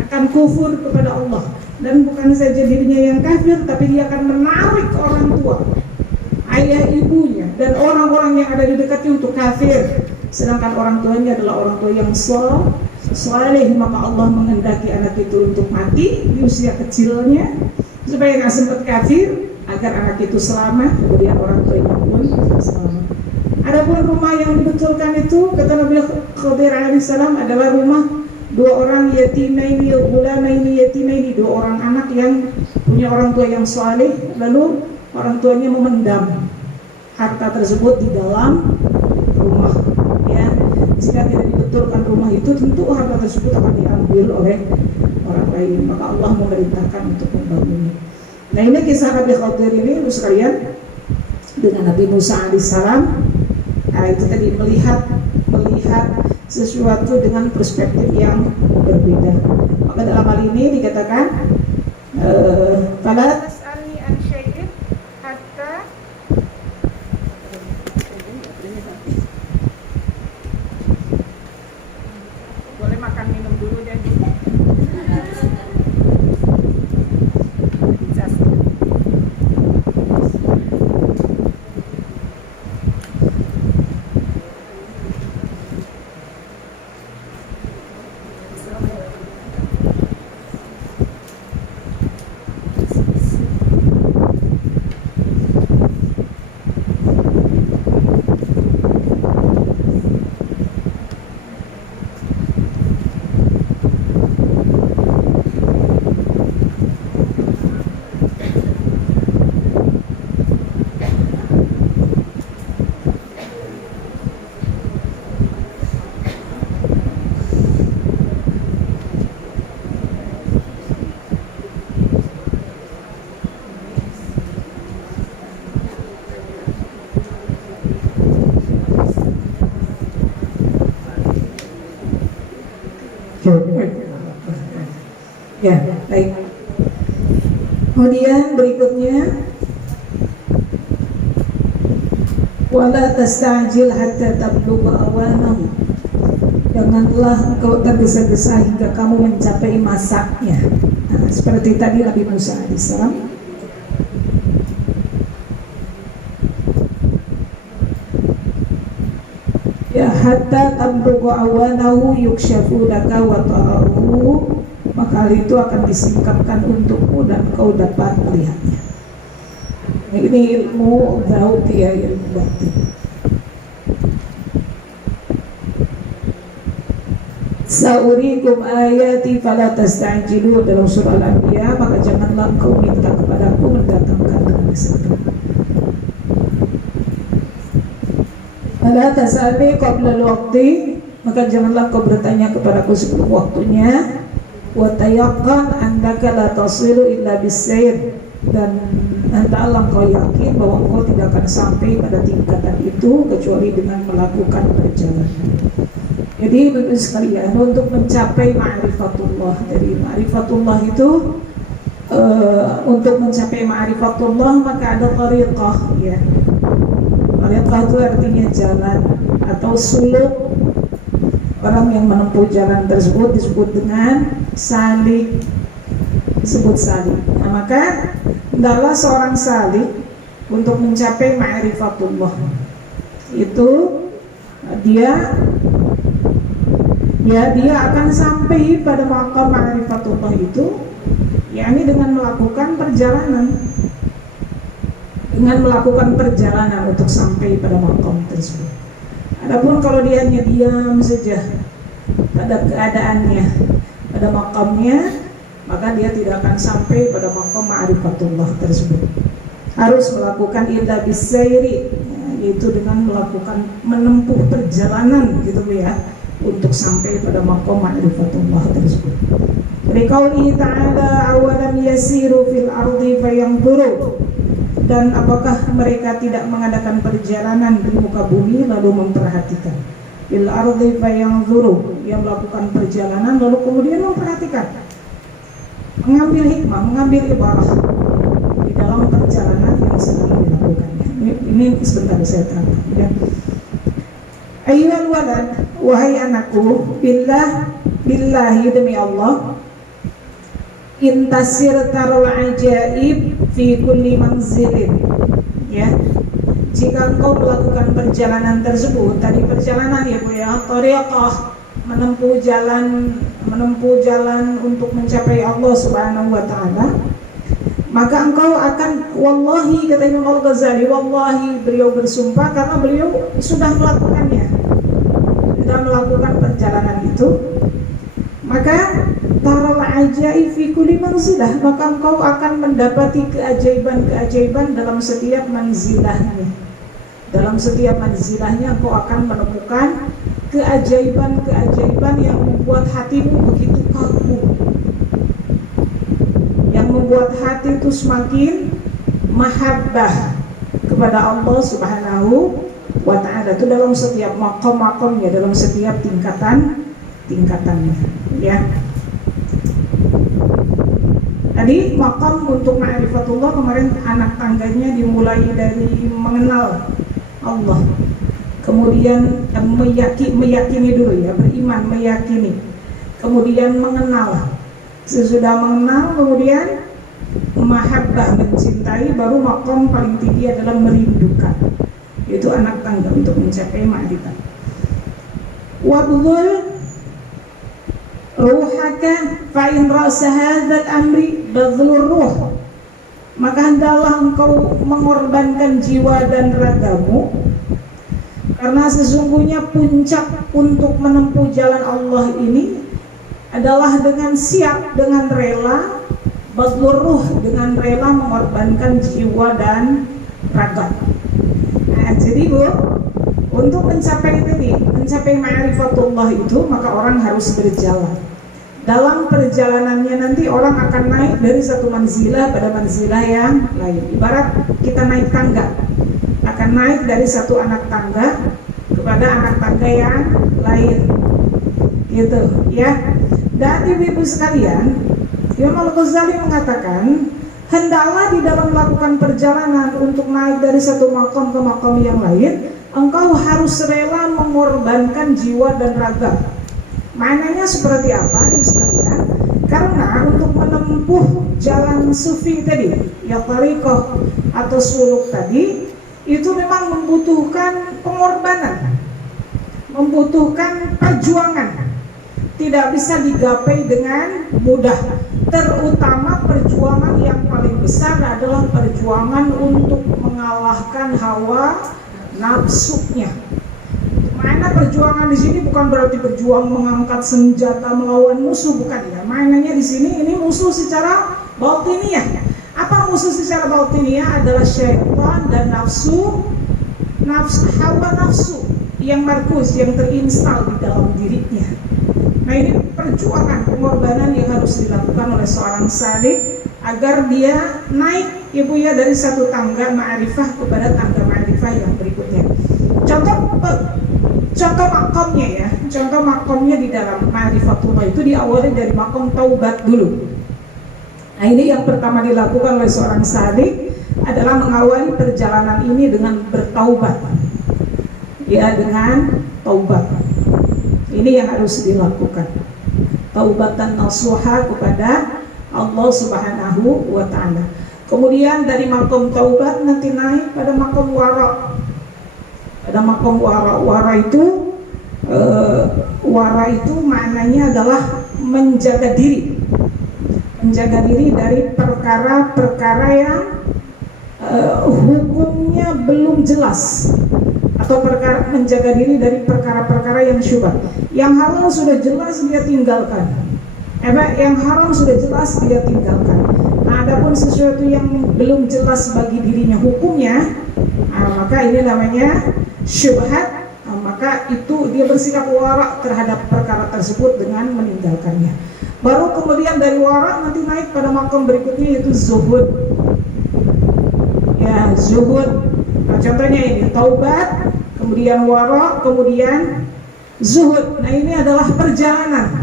akan kufur kepada Allah. Dan bukan saja dirinya yang kafir, tapi dia akan menarik orang tua, ayah ibunya, dan orang-orang yang ada di dekatnya untuk kafir. Sedangkan orang tuanya adalah orang tua yang saleh, maka Allah menghendaki anak itu untuk mati di usia kecilnya supaya nggak sempat kafir, agar anak itu selamat, kemudian orang tuanya pun selamat. Adapun rumah yang dibetulkan itu, kata Nabi Khadir alaihissalam, adalah rumah dua orang yatimaini, ghulamaini yatimaini, dua orang anak yang punya orang tua yang saleh, lalu orang tuanya memendam harta tersebut di dalam rumah. Ya, jika tidak dibetulkan rumah itu, tentu harta tersebut akan diambil oleh orang lain. Maka Allah memerintahkan untuk membangunnya. Nah, ini kisah Nabi Khadir ini, ibu sekalian, dengan Nabi Musa alaihissalam. Nah, itu tadi melihat sesuatu dengan perspektif yang berbeda. Maka dalam hal ini dikatakan fala tas'alni an syai'in hatta boleh makan minum dulu dan ya, baik. Kemudian berikutnya, wala tastajil hatta tablugha awanahu. Janganlah engkau tergesa-gesa hingga kamu mencapai masaknya. Nah, seperti tadi Nabi Musa alaihissalam. Ya, hatta tablugha awanahu yukshafu laka wa ta'ahu, maka hal itu akan disingkapkan untukmu dan kau dapat melihatnya. Ini ilmu zaut, ya, ilmu batin. Sa'urikum ayati fala tastajilu, dalam surah Al-Anbiya, maka janganlah engkau minta kepadaku mendatangkan dengan segera. Fala tas'alni qabla al-waqti, maka janganlah kau bertanya kepadaku sebelum waktunya. Wa tayaqqan annaka la tasilu illa bis-sayr, dan hendaklah kau yakin bahwa engkau tidak akan sampai pada tingkatan itu kecuali dengan melakukan perjalanan. Jadi Bapak sekalian, untuk mencapai ma'rifatullah, dari ma'rifatullah itu untuk mencapai ma'rifatullah maka ada tariqah, ya. Tariqah itu artinya jalan atau suluk. Orang yang menempuh jalan tersebut disebut dengan salik, disebut salik. Nah, maka hendaklah seorang salik untuk mencapai ma'rifatullah itu dia akan sampai pada maqam ma'rifatullah itu, yakni dengan melakukan perjalanan, untuk sampai pada maqam tersebut. Adapun kalau dia hanya diam saja pada keadaannya, pada makamnya, maka dia tidak akan sampai pada maqam ma'rifatullah tersebut. Harus melakukan illa bisairi, yaitu dengan menempuh perjalanan, gitu ya. untuk sampai pada maqam ma'rifatullah tersebut. Liqaulihi ta'ala awalam yasiru fil ardi fayanzuru, dan apakah mereka tidak mengadakan perjalanan di muka bumi lalu memperhatikan. Fil ardi fayanzuru, yang melakukan perjalanan lalu kemudian memperhatikan, mengambil hikmah, mengambil ibarah di dalam perjalanan yang sedang dilakukannya. Ini sebentar saya terangkan ya. Ayyuhal walad, wahai anakku, billahi demi Allah, intasir tarul ajaib fi kulli manzilin, ya. Jika engkau melakukan perjalanan tersebut, tadi perjalanan ya Bu ya, thariqah, menempuh jalan untuk mencapai Allah Subhanahu wa taala, maka engkau akan, wallahi, kata Imam Al-Ghazali, wallahi, beliau bersumpah karena beliau sudah melakukannya, sudah melakukan perjalanan itu, maka taral ajaib fi kulli manzilah, maka engkau akan mendapati keajaiban-keajaiban dalam setiap manzilahnya. Dalam setiap manzilahnya engkau akan menemukan keajaiban-keajaiban yang membuat hatimu begitu kaku, yang membuat hati itu semakin mahabbah kepada Allah Subhanahu wa ta'ala. Itu dalam setiap maqam-maqamnya, dalam setiap tingkatannya, ya. Tadi maqam untuk ma'rifatullah kemarin anak tangganya dimulai dari mengenal Allah, kemudian meyakini dulu ya, beriman, meyakini, kemudian mengenal, sesudah mengenal kemudian mahabbah, mencintai, baru maqam paling tinggi adalah merindukan. Itu anak tangga untuk mencapai ma'rifat. Wadhul ruhaka fa in ra'sa hadzal amri badhlur ruh, maka hendaklah engkau mengorbankan jiwa dan ragamu, karena sesungguhnya puncak untuk menempuh jalan Allah ini adalah dengan siap, dengan rela, badhlur ruh, dengan rela mengorbankan jiwa dan raga. Nah, jadi Bu, untuk mencapai ma'rifatullah itu, maka orang harus berjalan. Dalam perjalanannya nanti orang akan naik dari satu manzilah pada manzilah yang lain. Ibarat kita naik tangga, akan naik dari satu anak tangga kepada anak tangga yang lain, gitu ya. Dan ibu-ibu sekalian, Imam Al-Ghazali mengatakan, hendaklah di dalam melakukan perjalanan untuk naik dari satu makam ke makam yang lain, engkau harus rela mengorbankan jiwa dan raga. Maknanya seperti apa ibu sekalian? Karena untuk menempuh jalan sufi tadi, ya thariqah atau suluk tadi, itu memang membutuhkan pengorbanan, membutuhkan perjuangan, tidak bisa digapai dengan mudah. Terutama perjuangan yang paling besar adalah perjuangan untuk mengalahkan hawa nafsunya. Mana perjuangan di sini bukan berarti berjuang mengangkat senjata melawan musuh, bukan ya. Mainannya di sini ini musuh secara batiniyah. Apa musuh secara batiniyah? Adalah syaitan dan nafsu, hawa nafsu yang markus, yang terinstal di dalam dirinya. Nah, ini perjuangan, pengorbanan yang harus dilakukan oleh seorang salik agar dia naik ibu ya dari satu tangga ma'rifah kepada tangga ma'rifah yang berikutnya. Contoh makomnya ya, contoh makomnya di dalam ma'rifatullah itu diawali dari makom taubat dulu. Nah, ini yang pertama dilakukan oleh seorang salik adalah mengawali perjalanan ini dengan bertaubat, ya, dengan taubat. Ini yang harus dilakukan, taubatan nasuha kepada Allah Subhanahu wa ta'ala. Kemudian dari makom taubat nanti naik pada makom wara. Pada makom wara, wara itu maknanya adalah menjaga diri dari perkara-perkara yang hukumnya belum jelas, atau menjaga diri dari perkara-perkara yang syubhat. Yang halal sudah jelas dia tinggalkan, yang haram sudah jelas dia tinggalkan. Nah, adapun sesuatu yang belum jelas bagi dirinya hukumnya, maka ini namanya syubhat, maka itu dia bersikap wara terhadap perkara tersebut dengan meninggalkannya. Baru kemudian dari wara nanti naik pada makam berikutnya yaitu zuhud. Ya, zuhud. Nah, contohnya ini taubat, kemudian wara, kemudian zuhud. Nah, ini adalah perjalanan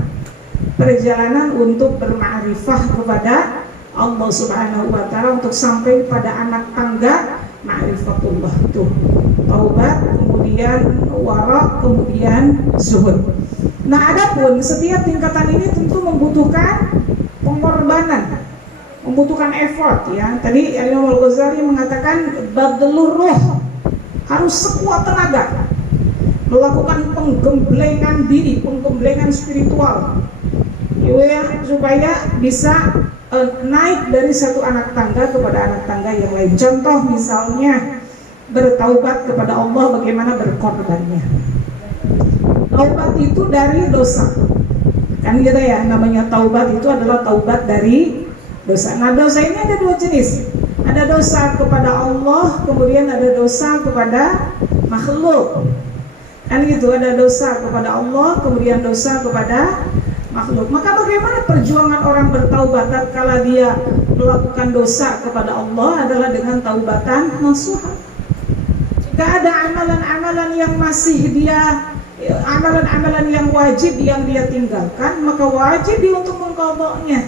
untuk berma'rifah kepada Allah Subhanahu wa taala untuk sampai pada anak tangga ma'rifatullah itu. Taubat, kemudian wara, kemudian zuhud. Nah, adapun setiap tingkatan ini tentu membutuhkan pengorbanan, membutuhkan effort ya. Tadi Imam Al-Ghazali mengatakan badlur ruh, harus sekuat tenaga melakukan penggemblengan diri, penggemblengan spiritual ya, supaya bisa naik dari satu anak tangga kepada anak tangga yang lain. Contoh misalnya bertaubat kepada Allah, bagaimana berkorbannya. Taubat itu dari dosa, kan gitu ya, namanya taubat itu adalah taubat dari dosa. Nah, dosa ini ada dua jenis, ada dosa kepada Allah, kemudian ada dosa kepada makhluk, kan gitu. Ada dosa kepada Allah, kemudian dosa kepada makhluk. Maka bagaimana perjuangan orang bertaubat tatkala dia melakukan dosa kepada Allah adalah dengan taubatan nasuha. Jika ada amalan-amalan yang masih amalan-amalan yang wajib yang dia tinggalkan, maka wajib dia untuk mengqadha'nya.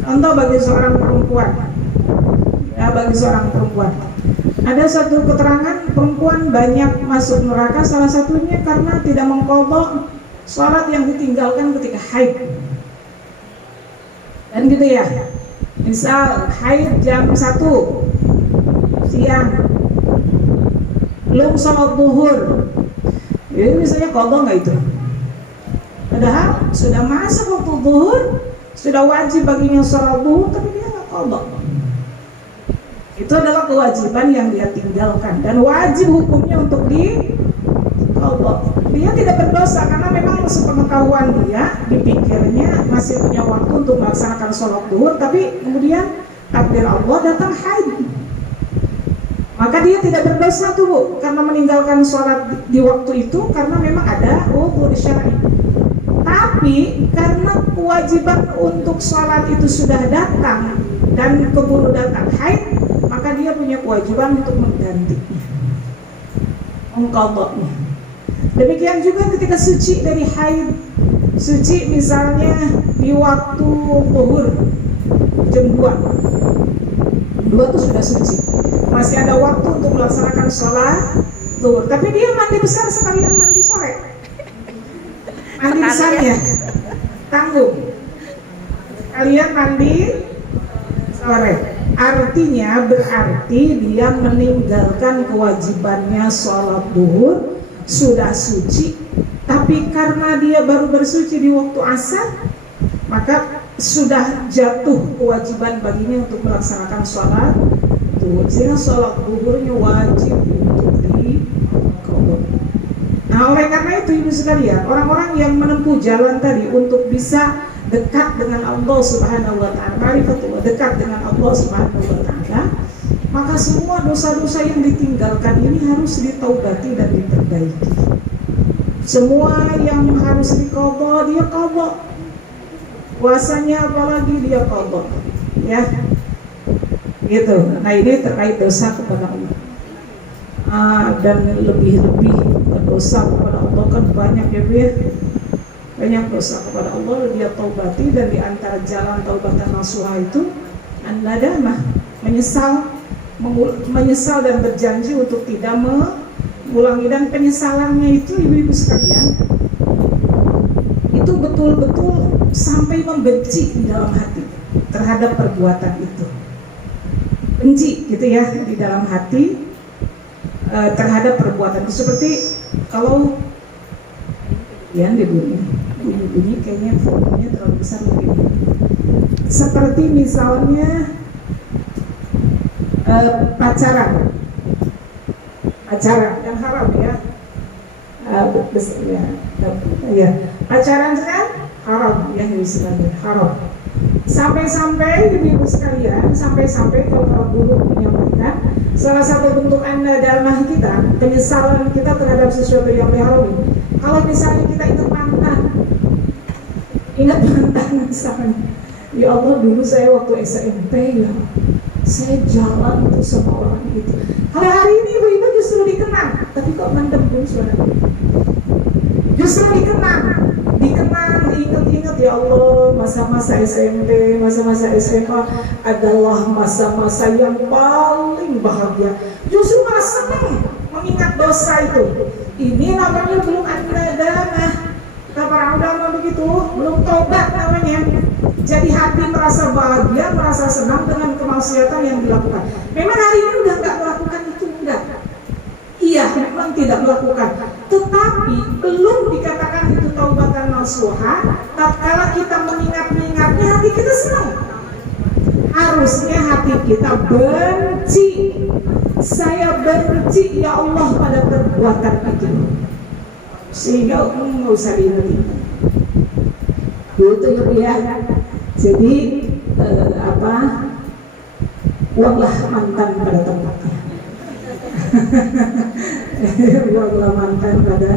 Contoh bagi seorang perempuan, bagi seorang perempuan ada satu keterangan perempuan banyak masuk neraka, salah satunya karena tidak mengqadha' sholat yang ditinggalkan ketika haid. Dan gitu ya, misal haid jam 1 siang, belum sholat zuhur, jadi misalnya qadha nggak itu? Padahal sudah masuk waktu zuhur, sudah wajib baginya sholat zuhur, tapi dia nggak qadha. Itu adalah kewajiban yang dia tinggalkan dan wajib hukumnya untuk qadha. Dia tidak berdosa karena memang sepengetahuan dia, dipikirnya masih punya waktu untuk melaksanakan sholat zuhur, tapi kemudian takdir Allah datang haid, maka dia tidak berdosa tuh Bu, karena meninggalkan sholat di waktu itu karena memang ada uzur syar'i. Tapi karena kewajiban untuk sholat itu sudah datang dan keburu datang haid, maka dia punya kewajiban untuk menggantinya, mengqadha'nya. Demikian juga ketika suci dari haid, suci misalnya di waktu zuhur jam 2 itu sudah suci, masih ada waktu untuk melaksanakan sholat zuhur, tapi dia mandi besar sekalian mandi sore, mandi besarnya tanggung, kalian mandi sore. Artinya berarti dia meninggalkan kewajibannya sholat zuhur, sudah suci, tapi karena dia baru bersuci di waktu asar, maka sudah jatuh kewajiban baginya untuk melaksanakan sholat zuhur, sehingga sholat zuhurnya wajib untuk diqadha. Nah, oleh karena itu ibu sekalian, orang-orang yang menempuh jalan tadi untuk bisa dekat dengan Allah Subhanahu wa ta'ala, ma'rifatullah, dekat dengan Allah Subhanahu wa ta'ala, maka semua dosa-dosa yang ditinggalkan ini harus ditaubati dan diperbaiki. Semua yang harus diqadha dia qadha, puasanya apalagi dia qadha, ya gitu. Nah, ini terkait dosa kepada Allah. Dan lebih-lebih dosa kepada Allah kan banyak ya Bu ya, banyak dosa kepada Allah dia taubati. Dan diantara jalan taubatan nasuha itu an-nadamah, menyesal dan berjanji untuk tidak mengulangi. Dan penyesalannya itu ibu-ibu sekalian, itu betul-betul sampai membenci di dalam hati terhadap perbuatan itu, benci gitu ya di dalam hati terhadap perbuatan itu. Seperti kalau ya bunyi kayaknya volumenya terlalu besar mungkin. Seperti misalnya pacaran yang haram ya, pacaran kan haram ya, istilahnya haram. Sampai-sampai ibu sekalian, sampai-sampai kalau guru menyampaikan Salah satu bentuk nadamah kita, penyesalan kita terhadap sesuatu yang diharami. Kalau misalnya kita ingat mantan misalnya, ya Allah dulu saya waktu SMP ya, saya jalan tuh sama orang itu. Kalau hari ini ibu-ibu justru dikenang, tapi kok mandem pun suara. Justru dikenang, ingat-ingat ya Allah, masa-masa SMP, masa-masa SMA adalah masa-masa yang paling bahagia. Justru malah senang mengingat dosa itu. Ini namanya belum nadamah. Kata para ulama begitu, belum taubat namanya. Jadi hati merasa bahagia, merasa senang dengan kemaksiatan yang dilakukan. Memang hari ini udah nggak melakukan itu, enggak. Iya, memang tidak melakukan. Tetapi belum dikatakan itu taubatan nasuha. Tatkala kita mengingat-ingatnya, hati kita senang. Harusnya hati kita benci. Saya benci ya Allah pada perbuatan itu. Sehingga nggak usah diingat. Itu ya. Jadi buanglah mantan pada tempatnya. Buanglah mantan pada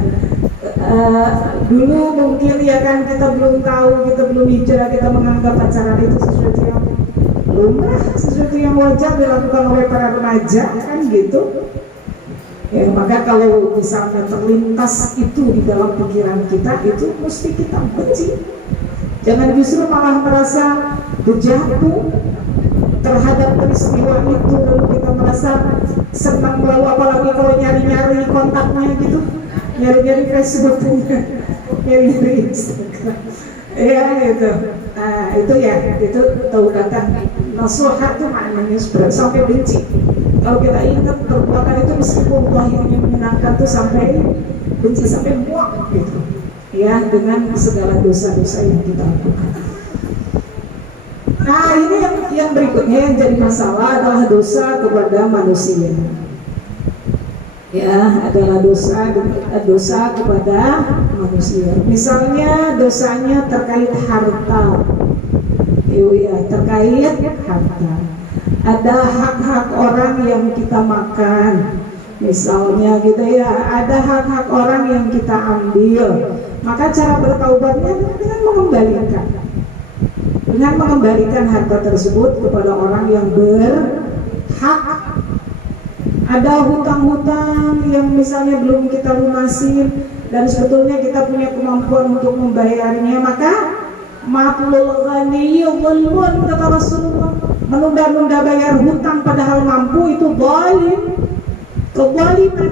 dulu mungkin ya kan kita belum tahu, kita belum hijrah, kita menganggap pacaran itu sesuatu yang lumrah, sesuatu yang wajar dilakukan oleh para remaja kan gitu. Ya, maka kalau misalnya terlintas itu di dalam pikiran kita, itu mesti kita benci. Jangan justru malah merasa berjatuh terhadap peristiwa itu, lalu kita merasa senang, lalu apalagi kalau nyari-nyari kontaknya gitu, nyari-nyari Facebooknya, nyari-nyari Instagram, ya gitu. Nah itu ya, itu taubatan nasuha itu maknanya sampai benci. Kalau kita ingat perbuatan itu meskipun akhirnya menyenangkan tuh sampai benci, sampai muak gitu. Ya, dengan segala dosa-dosa yang kita lakukan. Nah ini yang berikutnya yang jadi masalah adalah dosa kepada manusia. Ya, adalah dosa kepada manusia. Misalnya dosanya terkait harta. Ya, terkait harta. Ada hak-hak orang yang kita makan. Misalnya gitu ya, ada hak-hak orang yang kita ambil. Maka cara bertaubatnya dengan mengembalikan harta tersebut kepada orang yang berhak. Ada hutang-hutang yang misalnya belum kita lunasin dan sebetulnya kita punya kemampuan untuk membayarnya, maka matlul ghani zulmun, kata Rasulullah. Menunda-nunda bayar hutang padahal mampu itu zalim, kezaliman.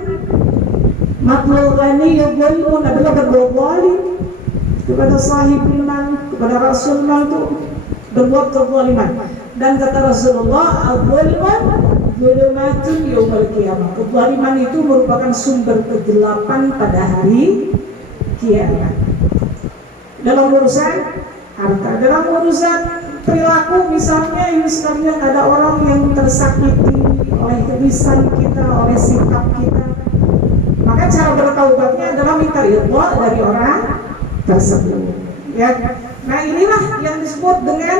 Matlul ghani zulmun adalah berbuat zalim kepada sahibul mal, kepada Rasul mal itu berbuat kezaliman. Dan kata Rasulullah, al-zulmun zulumatun yaumil qiyamah. Kezaliman itu merupakan sumber kegelapan pada hari kiamat. Dalam urusan harta, dalam urusan perilaku misalnya, ini sekalian ada orang yang tersakiti oleh kebisan kita, oleh sikap kita, maka cara bertaubatnya adalah minta ridha dari orang tersebut. Ya, nah inilah yang disebut dengan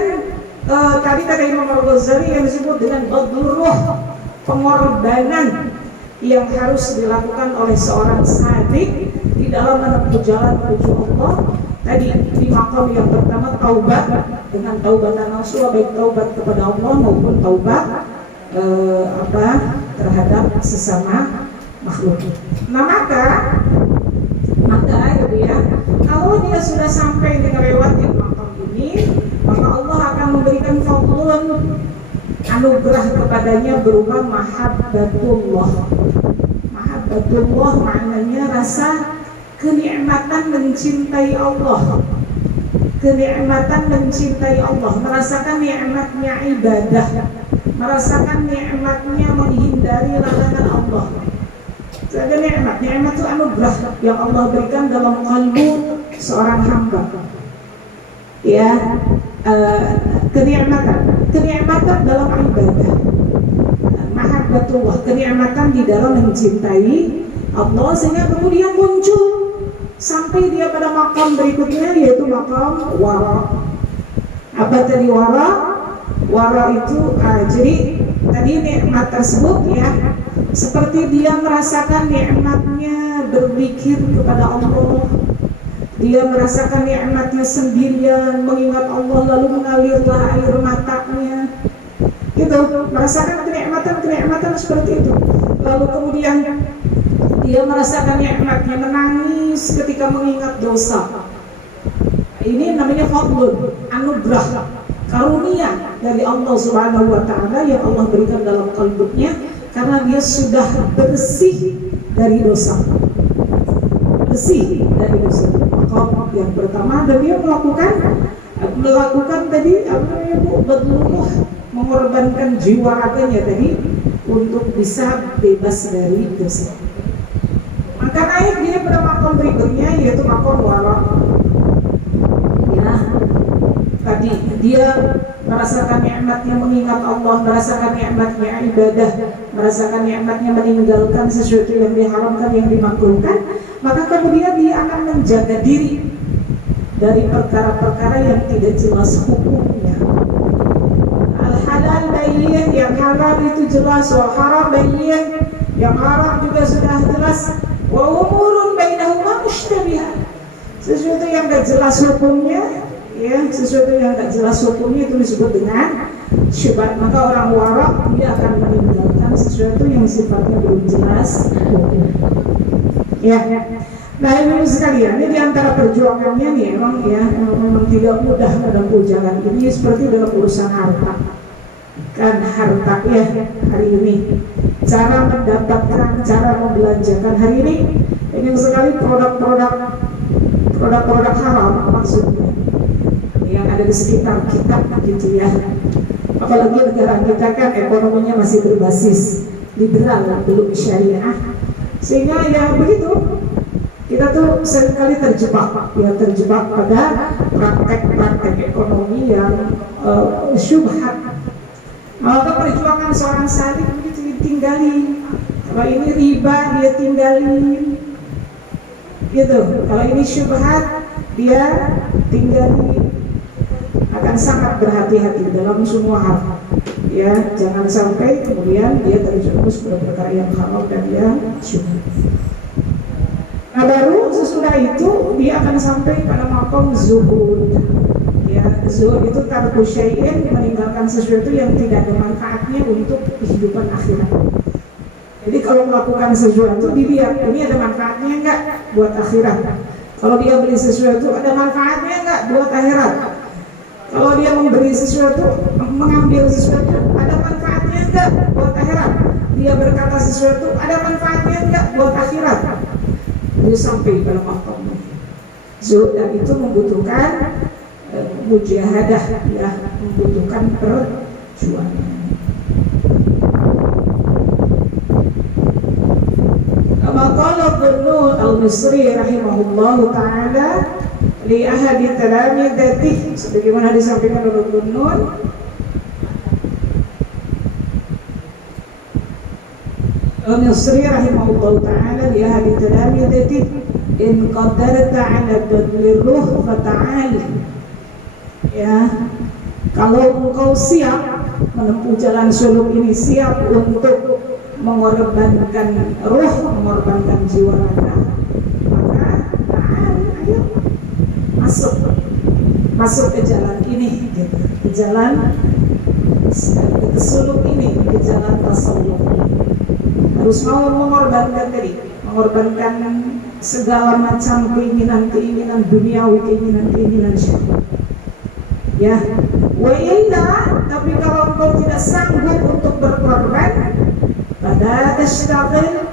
tadi kata Imam Al-Ghazali yang disebut dengan badruh, pengorbanan yang harus dilakukan oleh seorang sadik di dalam menempuh jalan menuju Allah. Tadi di makam yang pertama taubat dengan taubatan nasuha, baik taubat kepada Allah maupun taubat terhadap sesama makhluk. Nah maka ya, kalau dia sudah sampai di lewatin makam ini, maka Allah akan memberikan fadlun, anugerah kepadanya berupa mahabbatullah. Mahabbatullah maknanya rasa kenikmatan mencintai Allah, kenikmatan mencintai Allah, merasakan nikmatnya ibadah, merasakan nikmatnya menghindari larangan Allah. Ada nikmat itu anugerah yang Allah berikan dalam kalbu seorang hamba. Ya, kenikmatan dalam ibadah, mahabbatullah, kenikmatan di dalam mencintai Allah, sehingga kemudian muncul sampai dia pada makam berikutnya, yaitu makam wara. Apa tadi wara? Wara itu jadi tadi nikmat tersebut ya, seperti dia merasakan nikmatnya berzikir kepada Allah, dia merasakan nikmatnya sendirian mengingat Allah lalu mengalirlah air matanya, gitu, merasakan kenikmatan seperti itu. Lalu kemudian dia merasakan nikmatnya menangis ketika mengingat dosa. Ini namanya fadlun, anugerah, karunia dari Allah Subhanahu wa taala yang Allah berikan dalam kalbunya karena dia sudah bersih dari dosa. Bersih dari dosa. Maka yang pertama dia melakukan tadi apa namanya Bu, badlullah, mengorbankan jiwa raganya tadi untuk bisa bebas dari dosa. Maka naik dia pada makom berikutnya yaitu makom wara. Ya, tadi dia merasakan nikmatnya mengingat Allah, merasakan nikmatnya ibadah, merasakan nikmatnya meninggalkan sesuatu yang diharamkan, yang dimakruhkan, maka kemudian dia akan menjaga diri dari perkara-perkara yang tidak jelas hukumnya. Al-halal bayyin, yang halal itu jelas, wal haram bayyin, yang haram juga sudah jelas, wa umurun bainahuma mushtabihat. Sesuatu yang tidak jelas hukumnya, ya, sesuatu yang tidak jelas hukumnya itu disebut dengan syubhat. Maka orang warak dia akan meninggalkan sesuatu yang sifatnya belum jelas hukumnya. Ya. Nah ini sekalian, ini diantara perjuangannya nih memang tidak mudah menempuh jalan ini seperti dalam urusan harta. Kan harta ya hari ini, cara mendapatkan, cara membelanjakan hari ini ingin sekali produk-produk haram maksudnya yang ada di sekitar kita gitu ya. Apalagi negara kita kan ekonominya masih berbasis liberal, belum syariah, sehingga ya begitu kita tuh seringkali terjebak pada praktek ekonomi yang syubhat. Maka perjuangan seorang salik begitu ditinggali. Kalau ini riba dia tinggalin, gitu. Kalau ini syubhat dia tinggali. Akan sangat berhati-hati dalam semua hal. Ya, jangan sampai kemudian dia terjerumus pada perkara yang haram dan yang syubhat. Nah baru sesudah itu dia akan sampai pada makom zuhud. Ya, zuhud itu tarku syai'in, meninggalkan sesuatu yang tidak ada manfaatnya untuk kehidupan akhirat. Jadi kalau melakukan sesuatu dilihat ini ada manfaatnya enggak buat akhirat. Kalau dia beli sesuatu ada manfaatnya enggak buat akhirat. Kalau dia memberi sesuatu, mengambil sesuatu ada manfaatnya enggak buat akhirat. Dia berkata sesuatu ada manfaatnya enggak buat akhirat. Dia sampai pada makom zuhud, dan itu membutuhkan mujahadah, ya, membutuhkan perjuangan. Maqala Ibnu al-Misri rahimahullahu taala li ahadi talamidatihi, sebagaimana disampaikan oleh Ibnu al-Misri rahimahullahu taala li ahadi talamidatihi in qadarta ala badlir ruh fata'al. Ya, kalau engkau siap menempuh jalan suluk ini, siap untuk mengorbankan ruh, mengorbankan jiwa raga, maka ayo masuk ke jalan ini, gitu. Ke jalan ke suluk ini, ke jalan tasawuf. Harus mau mengorbankan segala macam keinginan duniawi, keinginan syahwat. Ya, wa illa, tapi kalau engkau tidak sanggup untuk berkorban, pada tashtagil,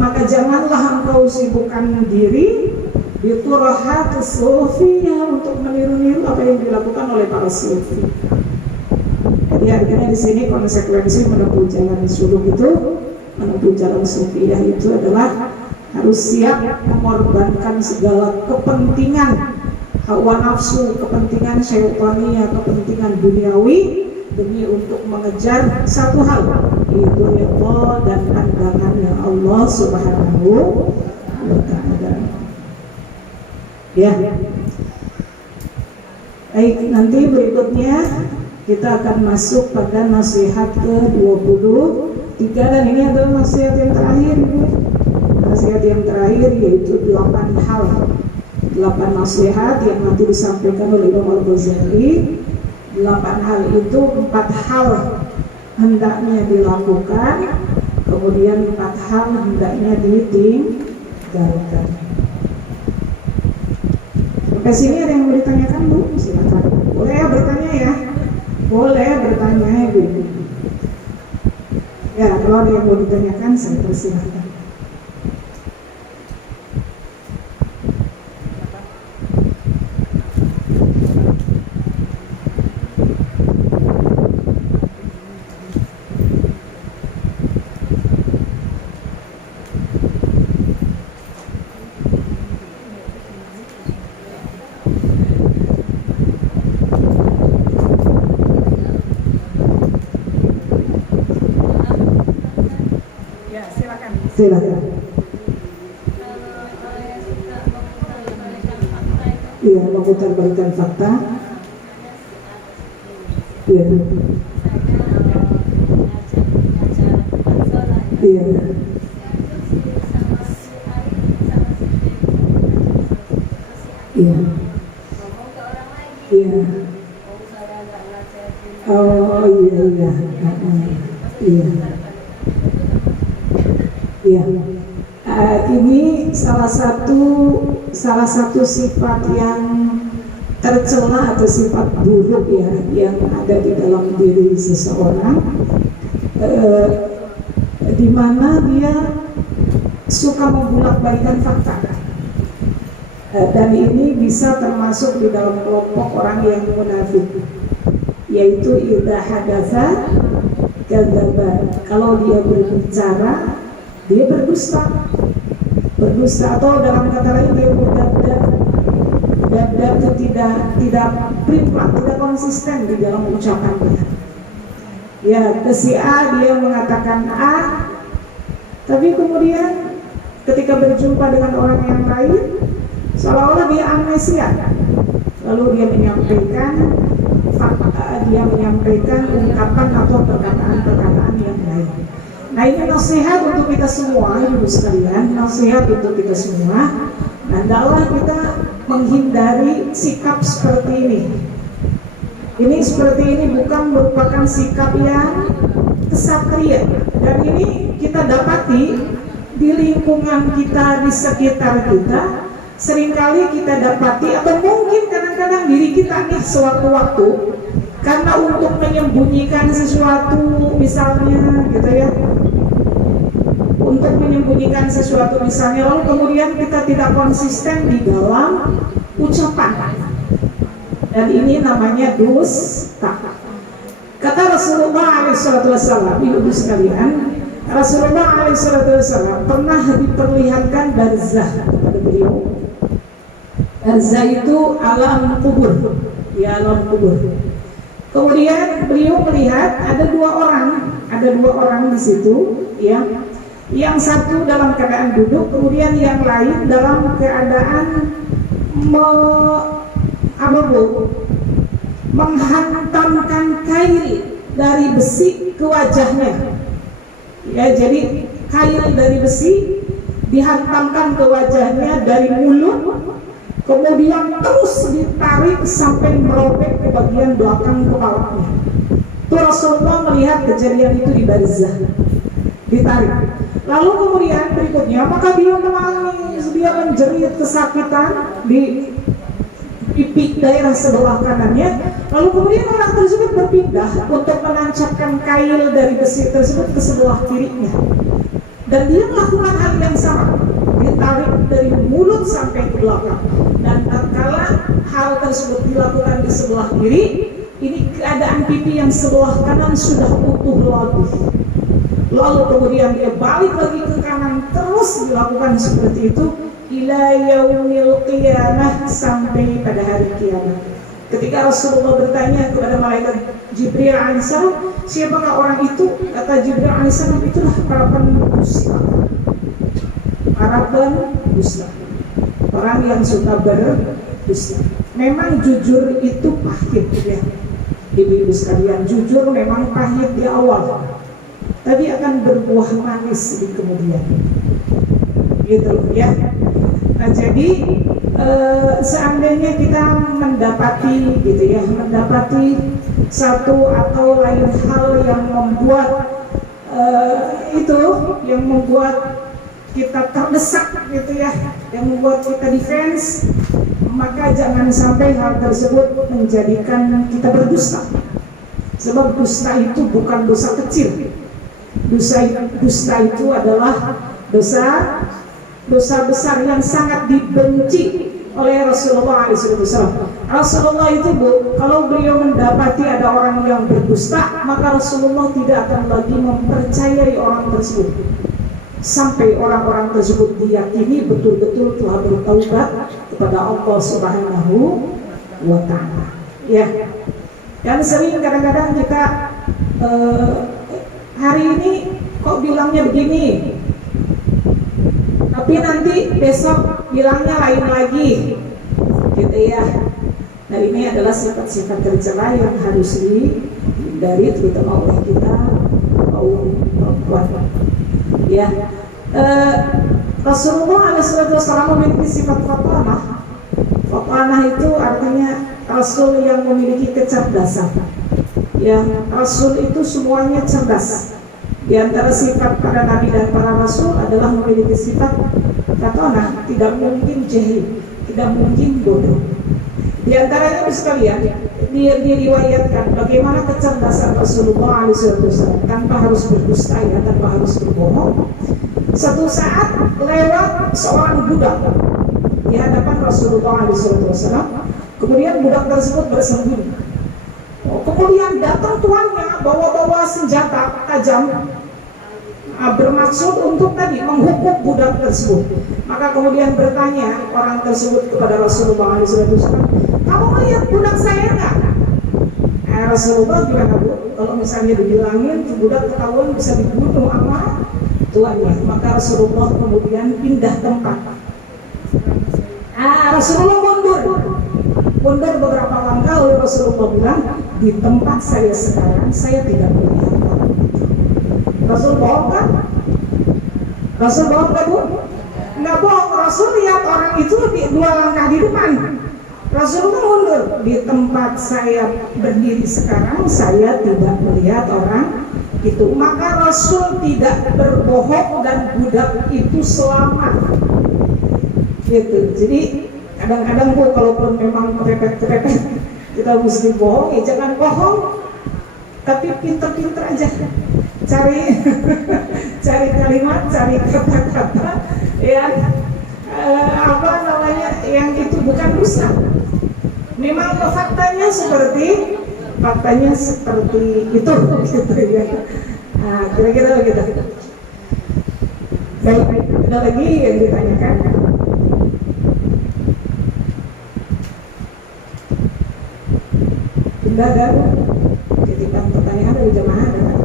maka janganlah engkau sibukkan diri biturahat sufiyah, untuk meniru-niru apa yang dilakukan oleh para sufi. Jadi artinya di sini konsekuensi menempuh jalan suluk itu, menempuh jalan sufiyah itu adalah harus siap mengorbankan segala kepentingan hawa nafsu, kepentingan syaitaniyah, kepentingan duniawi demi untuk mengejar satu hal, yaitu ridha dan pandangannya Allah Subhanahu wa ta'ala. Ya. Baik, nanti berikutnya Kita akan masuk pada nasihat ke-23 dan ini adalah nasihat yang terakhir, Ibu. Nasihat yang terakhir yaitu 8 hal. 8 nasihat yang nanti disampaikan oleh Imam Al-Ghazali. 8 hal itu 4 hal hendaknya dilakukan, kemudian 4 hal hendaknya ditinggalkan. Sampai sini ada yang mau ditanyakan, Bu? Silakan. Boleh ya bertanya ya? Boleh bertanya, Ibu. Ya, kalau ada yang mau ditanyakan, saya persilahkan. Silakan. Iya, memutarbalikkan fakta. Iya. Iya. Iya. Iya. Oh iya iya. Iya. Ya, ini salah satu sifat yang tercela atau sifat buruk ya yang ada di dalam diri seseorang, di mana dia suka membulak-balikan fakta, dan ini bisa termasuk di dalam kelompok orang yang munafik, yaitu idza hadatsa kadzdzaba. Kalau dia berbicara dia berdusta atau dalam kata lain dia berdabdab itu tidak privat, tidak konsisten di dalam ucapannya. Ya, ke si A dia mengatakan A, tapi kemudian ketika berjumpa dengan orang yang lain seolah-olah dia amnesia, lalu dia menyampaikan ungkapan atau perkataan-perkataan yang lain. Nah, ini nasihat untuk kita semua, Ibu sekalian, nasihat untuk kita semua. Nah, hendaklah kita menghindari sikap seperti ini. Ini seperti ini bukan merupakan sikap yang kesatria. Dan ini kita dapati di lingkungan kita, di sekitar kita. Seringkali kita dapati, atau mungkin kadang-kadang diri kita nih sewaktu-waktu, karena untuk menyembunyikan sesuatu misalnya gitu ya, untuk menyembunyikan sesuatu misalnya, lalu kemudian kita tidak konsisten di dalam ucapan, dan ini namanya dusta. Kata Rasulullah SAW, ibu sekalian, Rasulullah SAW pernah diperlihatkan barzah kepada beliau. Barzah itu alam kubur, ya, alam kubur. Kemudian beliau melihat ada dua orang di situ, ya. Yang satu dalam keadaan duduk, kemudian yang lain dalam keadaan menghantamkan kail dari besi ke wajahnya. Ya, jadi kail dari besi dihantamkan ke wajahnya dari mulut, kemudian terus ditarik sampai merobek ke bagian belakang kepalanya. Itu Rasulullah melihat kejadian itu di barzah, ditarik. Lalu kemudian berikutnya, maka dia menangis, dia menjerit kesakitan di pipi daerah sebelah kanannya. Lalu kemudian orang tersebut berpindah untuk menancapkan kail dari besi tersebut ke sebelah kirinya. Dan dia melakukan hal yang sama, ditarik dari mulut sampai ke belakang. Dan tatkala hal tersebut dilakukan di sebelah kiri, ini keadaan pipi yang sebelah kanan sudah utuh lagi. Lalu kemudian dia balik lagi ke kanan, terus dilakukan seperti itu ila yaumil qiyamah, sampai pada hari kiamat. Ketika Rasulullah bertanya kepada malaikat Jibril alaihissalam, siapakah orang itu? Kata Jibril alaihissalam, itulah para pendusta. Para pendusta, orang yang suka berdusta. Memang jujur itu pahit ya. Ibu-ibu sekalian, jujur memang pahit di awal, tapi akan berbuah manis di kemudian, gitu ya. Nah, jadi seandainya kita mendapati gitu ya, mendapati satu atau lain hal yang membuat yang membuat kita terdesak gitu ya, yang membuat kita defense, maka jangan sampai hal tersebut menjadikan kita berdusta. Sebab dusta itu bukan dosa kecil. Dusta itu adalah dosa besar yang sangat dibenci oleh Rasulullah SAW. Rasulullah itu kalau beliau mendapati ada orang yang berdusta, maka Rasulullah tidak akan lagi mempercayai orang tersebut sampai orang-orang tersebut diyakini betul-betul telah bertaubat kepada Allah Subhanahu wa Ta'ala. Ya, dan sering kadang-kadang kita hari ini kok bilangnya begini, tapi nanti besok bilangnya lain lagi, gitu ya. Nah, ini adalah sifat-sifat tercela yang harus dihindari, terutama oleh kita kaum perempuan. Ya, Rasulullah SAW memiliki sifat fatanah. Fatanah itu artinya Rasul yang memiliki kecerdasan. Ya, Rasul itu semuanya cerdas. Di antara sifat para nabi dan para rasul adalah memiliki sifat fatanah, tidak mungkin jahil, tidak mungkin bodoh. Di antaranya sekalian, diriwayatkan bagaimana kecerdasan Rasulullah SAW tanpa harus berdusta ya, tanpa harus berbohong. Satu saat lewat seorang budak di hadapan Rasulullah SAW, kemudian budak tersebut bersembunyi. Kemudian datang tuannya bawa senjata tajam, bermaksud untuk tadi menghukum budak tersebut. Maka kemudian bertanya orang tersebut kepada Rasulullah SAW, kamu melihat budak saya enggak? Rasulullah gimana bu? Kalau misalnya dibilangin budak ketahuan bisa dibunuh sama tuannya. Maka Rasulullah kemudian pindah tempat. Rasulullah mundur beberapa langkah, lalu Rasulullah bilang, di tempat saya sekarang saya tidak melihat orang itu. Rasul bohong kan? Rasul bohong kan bu? Nggak bohong. Rasul lihat orang itu di 2 langkah di depan. Rasulullah mundur, di tempat saya berdiri sekarang saya tidak melihat orang itu. Maka Rasul tidak berbohong dan budak itu selamat. Gitu. Jadi kadang-kadang bu, kalaupun memang kepepet kita mesti bohong, ya jangan bohong, tapi pinter-pinter aja, cari kalimat, cari kata-kata yang yang itu bukan dusta. Memang faktanya seperti itu, gitu ya. Kira-kira begitu. Baik, ada lagi yang ditanyakan? Tidak ada titipan pertanyaan dari jemaah ada.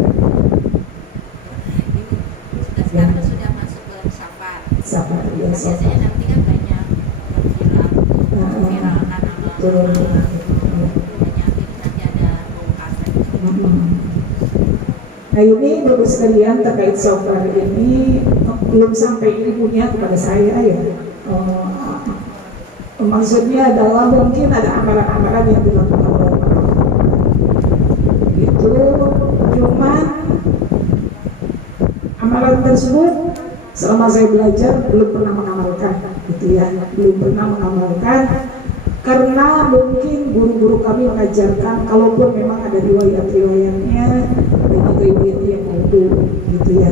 Sekarang sudah masuk ke Safar. Ya, biasanya nanti kan banyak viralkan turun. Nanti ada bongkasan. Nah ini bapak sekalian terkait Safar ini belum sampai ilmunya kepada saya ya. Maksudnya adalah mungkin ada amalan-amalan yang dilakukan oleh itu, cuman amalan tersebut selama saya belajar belum pernah mengamalkan, gitu ya, belum pernah mengamalkan karena mungkin guru-guru kami mengajarkan kalaupun memang ada riwayat-riwayatnya banyak riwayat yang maudhu, gitu ya.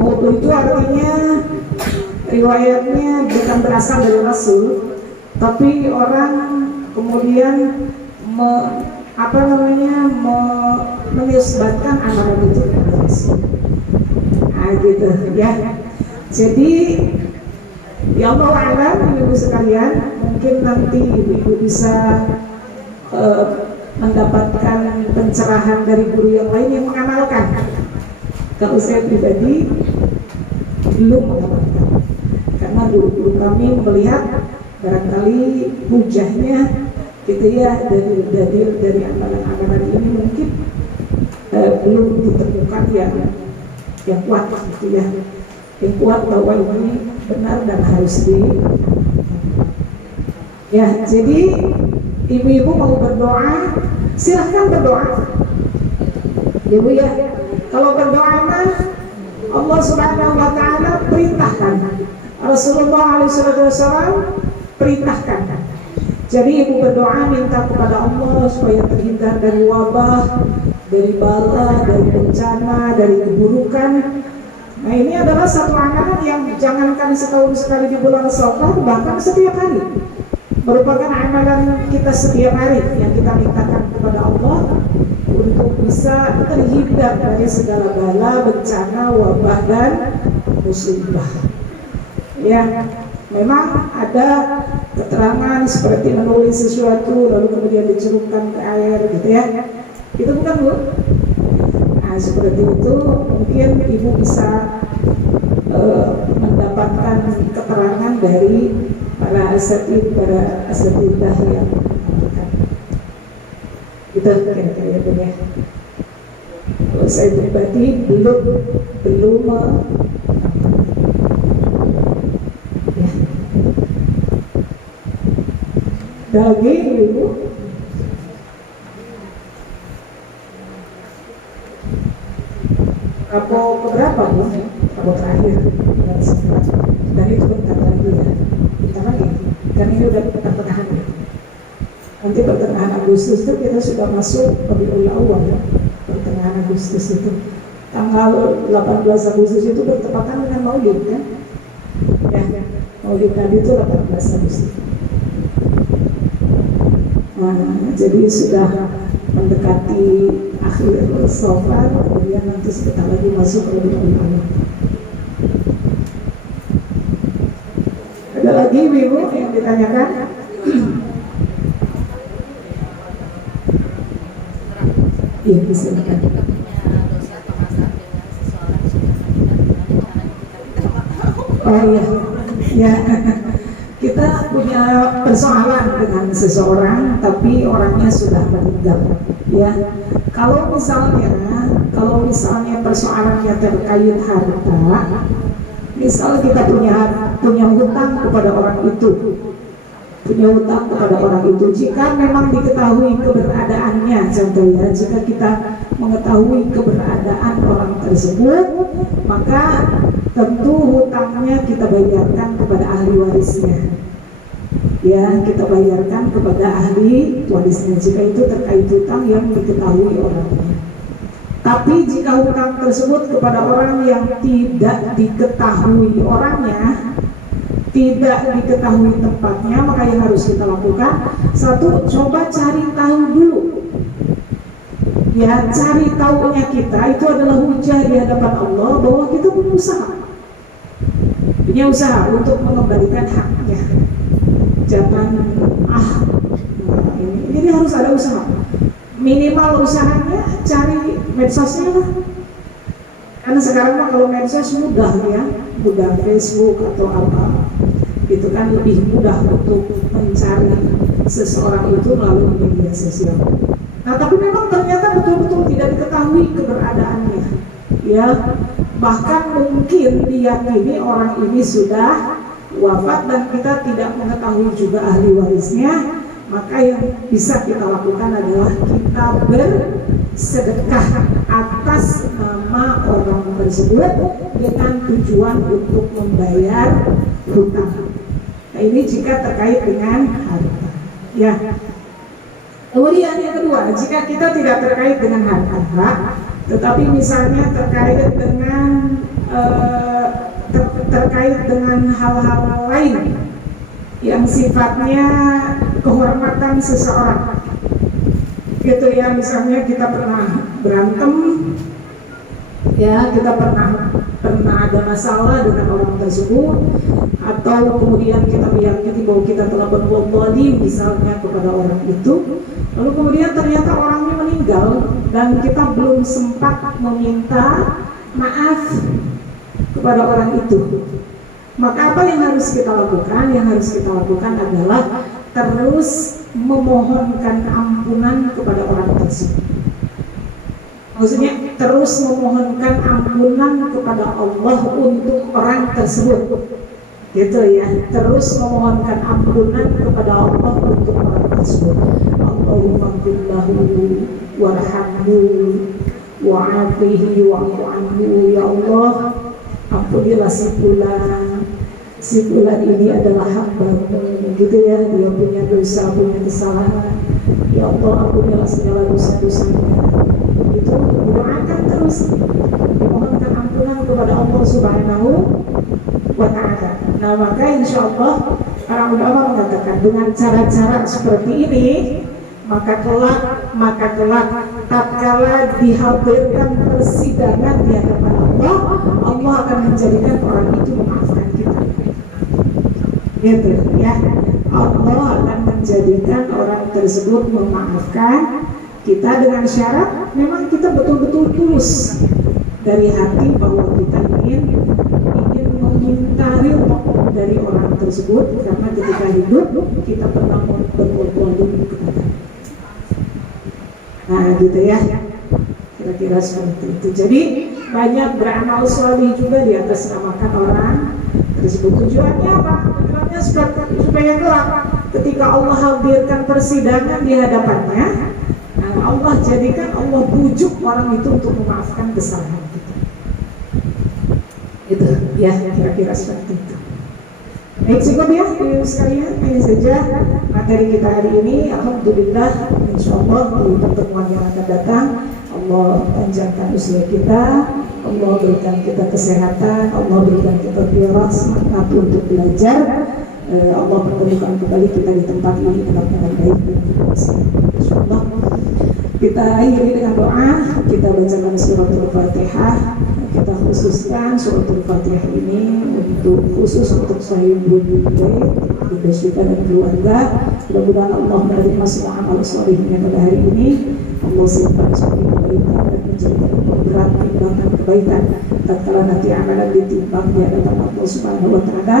Maudhu itu artinya riwayatnya bukan berasal dari Rasul, tapi orang kemudian menisbatkan amalan itu kepada Rasul. Gitu ya. Jadi ya Allah alam, ibu sekalian, mungkin nanti ibu bisa mendapatkan pencerahan dari guru yang lain yang mengamalkan. Kalau saya pribadi belum mengamalkan, karena guru-guru kami melihat barangkali hujahnya gitu ya, dari amalan-amalan ini mungkin belum ditemukan yang kuat gitu ya, yang kuat bahwa ini benar dan harus ya. Jadi ibu-ibu mau berdoa, silahkan berdoa ibu ya. Kalau berdoa mah Allah Subhanahu wa Ta'ala perintahkan, Rasulullah SAW perintahkan. Jadi ibu berdoa minta kepada Allah supaya terhindar dari wabah, dari bala, dari bencana, dari keburukan. Nah, ini adalah satu amalan yang jangankan setahun sekali di bulan Safar, bahkan setiap hari. Merupakan amalan kita setiap hari yang kita mintakan kepada Allah untuk bisa terhindar dari segala bala, bencana, wabah dan musibah. Ya, memang ada keterangan seperti menulis sesuatu lalu kemudian dicelupkan ke air gitu ya. Itu bukan, Bu. Nah, seperti itu mungkin ibu bisa mendapatkan keterangan dari para asatidzah yang mengatakan. Itu kira-kira ya, Bu ya. Kalau saya pribadi belum ya. Daging ibu rapor keberapa, Bu? Rapor terakhir dan itu bentar lagi ya, bentar lagi kan ini udah pertengahan ya. Nanti pertengahan Agustus itu kita sudah masuk Rabiul Awal ya. Pertengahan Agustus itu tanggal 18 Agustus itu bertepatan dengan Maulid kan ya, Maulid Nabi itu 18 Agustus. Nah, jadi sudah mendekati akhir Safar, kemudian nanti sebentar lagi masuk ke Rabiul Awal. Ada lagi ibu yang ditanyakan? Iya, bisa. Ketika kita punya dosa atau masalah dengan seseorang sudah meninggal, gimana cara kita tahu? Oh iya, ya. Kita punya persoalan dengan seseorang, tapi orangnya sudah meninggal. Ya, kalau misalnya persoalannya terkait harta, misal kita punya hutang kepada orang itu, jika memang diketahui keberadaannya, contohnya jika kita mengetahui keberadaan orang tersebut, maka tentu hutangnya kita bayarkan kepada ahli warisnya. Ya, kita bayarkan kepada ahli warisnya jika itu terkait hutang yang diketahui orangnya. Tapi jika hutang tersebut kepada orang yang tidak diketahui orangnya, tidak diketahui tempatnya, maka yang harus kita lakukan, satu, coba cari tahu dulu. Ya, cari tahunya kita itu adalah hujah di hadapan Allah bahwa kita punya usaha untuk mengembalikan haknya. Jangan ini. Jadi harus ada usaha. Minimal usahanya cari medsosnya lah. Karena sekarang mah kalau medsos mudah ya, mudah Facebook atau apa, itu kan lebih mudah untuk mencari seseorang itu melalui media sosial. Nah, tapi memang ternyata betul-betul tidak diketahui keberadaannya. Ya, bahkan mungkin diyakini orang ini sudah wafat dan kita tidak mengetahui juga ahli warisnya. Maka yang bisa kita lakukan adalah kita bersedekah atas nama orang tersebut dengan tujuan untuk membayar hutang. Nah, ini jika terkait dengan harta. Ya. Kemudian yang kedua, jika kita tidak terkait dengan harta, tetapi misalnya terkait dengan hal-hal lain yang sifatnya kehormatan seseorang, gitu ya. Misalnya kita pernah berantem, ya, kita pernah ada masalah dengan orang tersebut, atau kemudian kita meyakini bahwa kita telah berbuat zalim misalnya kepada orang itu, lalu kemudian ternyata orangnya meninggal dan kita belum sempat meminta maaf kepada orang itu. Maka apa yang harus kita lakukan? Yang harus kita lakukan adalah terus memohonkan ampunan kepada orang tersebut. Maksudnya terus memohonkan ampunan kepada Allah untuk orang tersebut, gitu ya. Terus memohonkan ampunan kepada Allah untuk orang tersebut. Allahumma billahu warhamhu wa'afihi wa'fu anhu. Ya Allah, ampunilah si fulan ini adalah hamba-Mu, gitu ya. Dia punya dosa, punya kesalahan. Ya Allah, ampunilah segala dosa-dosanya. Itu doakan terus, dimohonkan ampunan kepada Allah Subhanahu wa Ta'ala. Nah, maka insya Allah para ulama mengatakan dengan cara-cara seperti ini, maka kelak tatkala dihadirkan persidangan di hadapan Allah, Allah akan menjadikan orang itu memaafkan kita. Gitu ya. Allah akan menjadikan orang tersebut memaafkan kita dengan syarat memang kita betul-betul tulus dari hati bahwa kita ingin meminta ridho dari orang tersebut, karena ketika hidup kita pernah berbuat zalim kepada. Nah, gitu ya. Kira-kira seperti itu. Jadi banyak beramal sholih juga di atas namakan orang tersebut. Tujuannya apa? Tujuannya supaya kelak ketika Allah hadirkan persidangan di hadapannya, Allah jadikan, Allah bujuk orang itu untuk memaafkan kesalahan kita. Itu ya, kira-kira seperti itu. Baik, cukup ya ibu sekalian, hanya saja materi kita hari ini. Alhamdulillah, insyaallah di pertemuan yang akan datang Allah panjangkan usia kita, Allah berikan kita kesehatan, Allah berikan kita firas, semangat untuk belajar. Allah pertemukan kembali kita di tempat ini dengan baik. Insyaallah kita akhiri dengan doa. Kita bacakan suratul Fatihah. Kita khususkan suratul Fatihah ini untuk khusus untuk sahibul bait, Syifa dan keluarga. Mudah-mudahan Allah menerima semua amal solehnya pada hari ini. Allah simpan sebagai kebaikan dan menjadikan berat timbangan kebaikan tatkala nanti amalan ditimbang di hadapan Allah Subhanahu wa Ta'ala.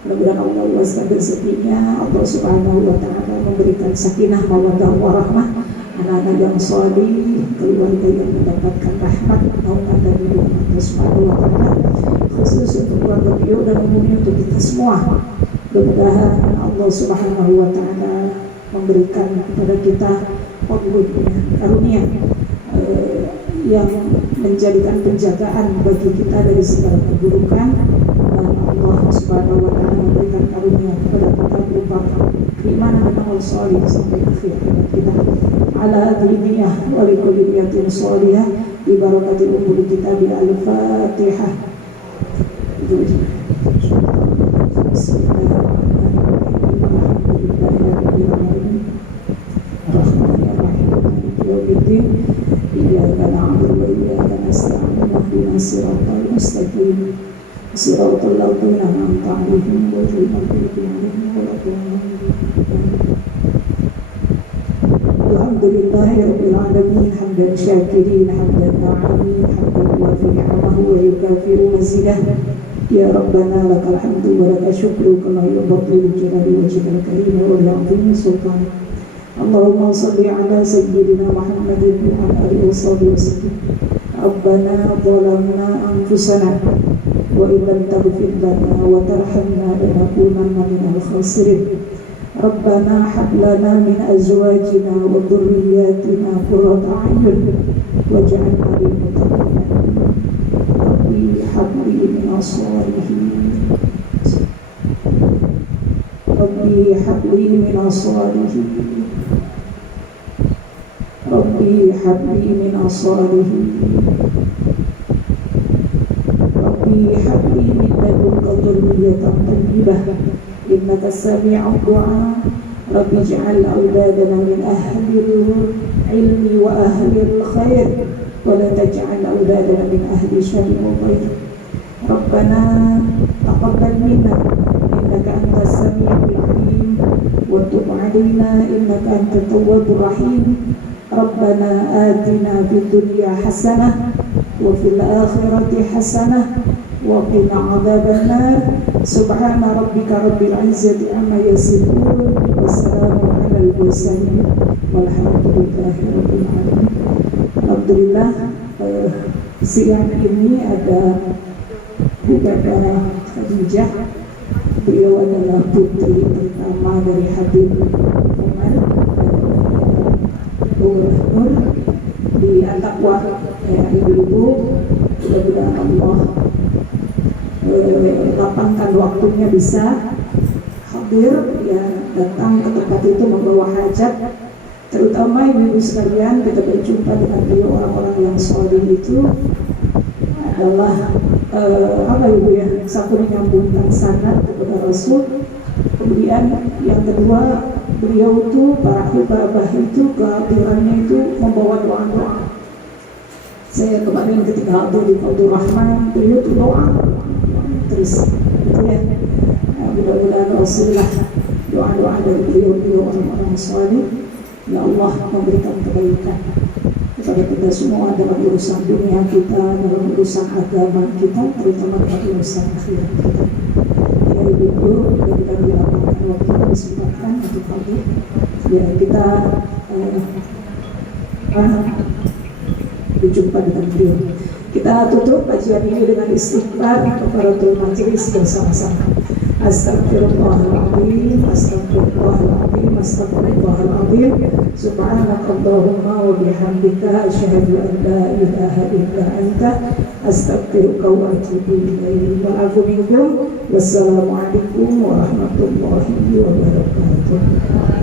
Mudah-mudahan Allah luaskan rezekinya, Allah Subhanahu wa Ta'ala memberikan sakinah, mawaddah, warahmah, anak-anak yang sholih, keluarga yang mendapatkan rahmat, naungan dari Allah Subhanahu wa Ta'ala, khusus untuk keluarga beliau dan umumnya untuk kita semua. Mudah-mudahan Allah Subhanahu wa Ta'ala memberikan kepada kita karunia yang menjadikan penjagaan bagi kita dari segala keburukan, dan Allah Subhanahu wa Ta'ala memberikan karunia kepada kita berupa keimanan dan amal sholih sampai akhir hayat kita. Ala diniyah wa likulli niyatin sholihah bi barakati umur kita bi al-Fatihah. Iyyaka na'budu wa iyyaka nasta'in ihdinas siratal mustaqim siratal ladzina an'amta 'alaihim ghairil maghdubi 'alaihim waladdallin. Alhamdulillahirabbil alamin hamdan syakirin hamdan na'imin hamdan yuwafi ni'amahu wa yukafiru mazidah. Ya Rabbana lakal hamdu wa lakal syukru kama yubaddilu jalali wajhikal karim wa ya'zimi sultanik. Allahumma salli ala sayyidina Muhammadin wa ala alihi wa sahbihi wasallam. Rabbana zalamna anfusana wa in lam taghfir lana wa tarhamna lanakunanna minal khasirin. Rabbana hab lana min azwajina wa dhurriyyatina qurrata a'yun waj'alna lil muttaqina Rabbi hab li min as-salihin. Rabbi hab li min as-salihin. Rabbi habli min as-salihin. Rabbi habli min ladunka dhurriyyatan thayyibah innaka sami'ud du'a. Rabbi ij'al awladana min ahlil ilmi wa ahlil khair wa la taj'al awladana min ahli syarri wa ghair. Rabbana taqabbal minna innaka antas sami'ul 'alim wa tub 'alaina innaka antat tawwabur rahim. Rabbana atina fid dunya hasanah wa fil akhirati hasanah وقنا عذاب النار سبحان ربك رب العزة عما يصفون والسلام على المرسلين والحمد لله رب العالمين. Alhamdulillah, siang ini ada Bunda Khadijah. Beliau adalah putri pertama dari Habib Umar Nur di At-Taqwa. Ibu-ibu, mudah-mudahan Allah lapangkan waktunya bisa hadir ya, datang ke tempat itu membawa hajat. Terutama ibu-ibu sekalian, kita berjumpa dengan beliau, orang-orang yang soleh itu adalah apa ibu ya, satu menyambungkan sanad kepada Rasul. Kemudian yang kedua, beliau itu para hibah itu kehadirannya itu membawa doa-doa. Saya kemarin ketika hadir di Fadul Rahman, beliau itu doa terus gitu ya. Mudah-mudahan Rasulullah doa-doa dari beliau orang-orang soleh, ya Allah memberikan kebaikan kepada kita semua dalam urusan dunia kita, dalam urusan agama kita, terutama dalam urusan akhirat kita. Ya ibu-ibu, kita dilapangkan waktu kesempatan untuk hadir. Ya kita berjumpa dengan beliau. Kita tutup kajian ini dengan istighfar kafaratul majelis bersama-sama. Astaghfirullahaladzim, astaghfirullahaladzim, astaghfirullahaladzim. Subhanakallahumma wa bihamdika asyhadu an la ilaha illa anta astaghfiruka wa atubu ilaik. Wa'afu minkum. Wassalamualaikum warahmatullahi wabarakatuh.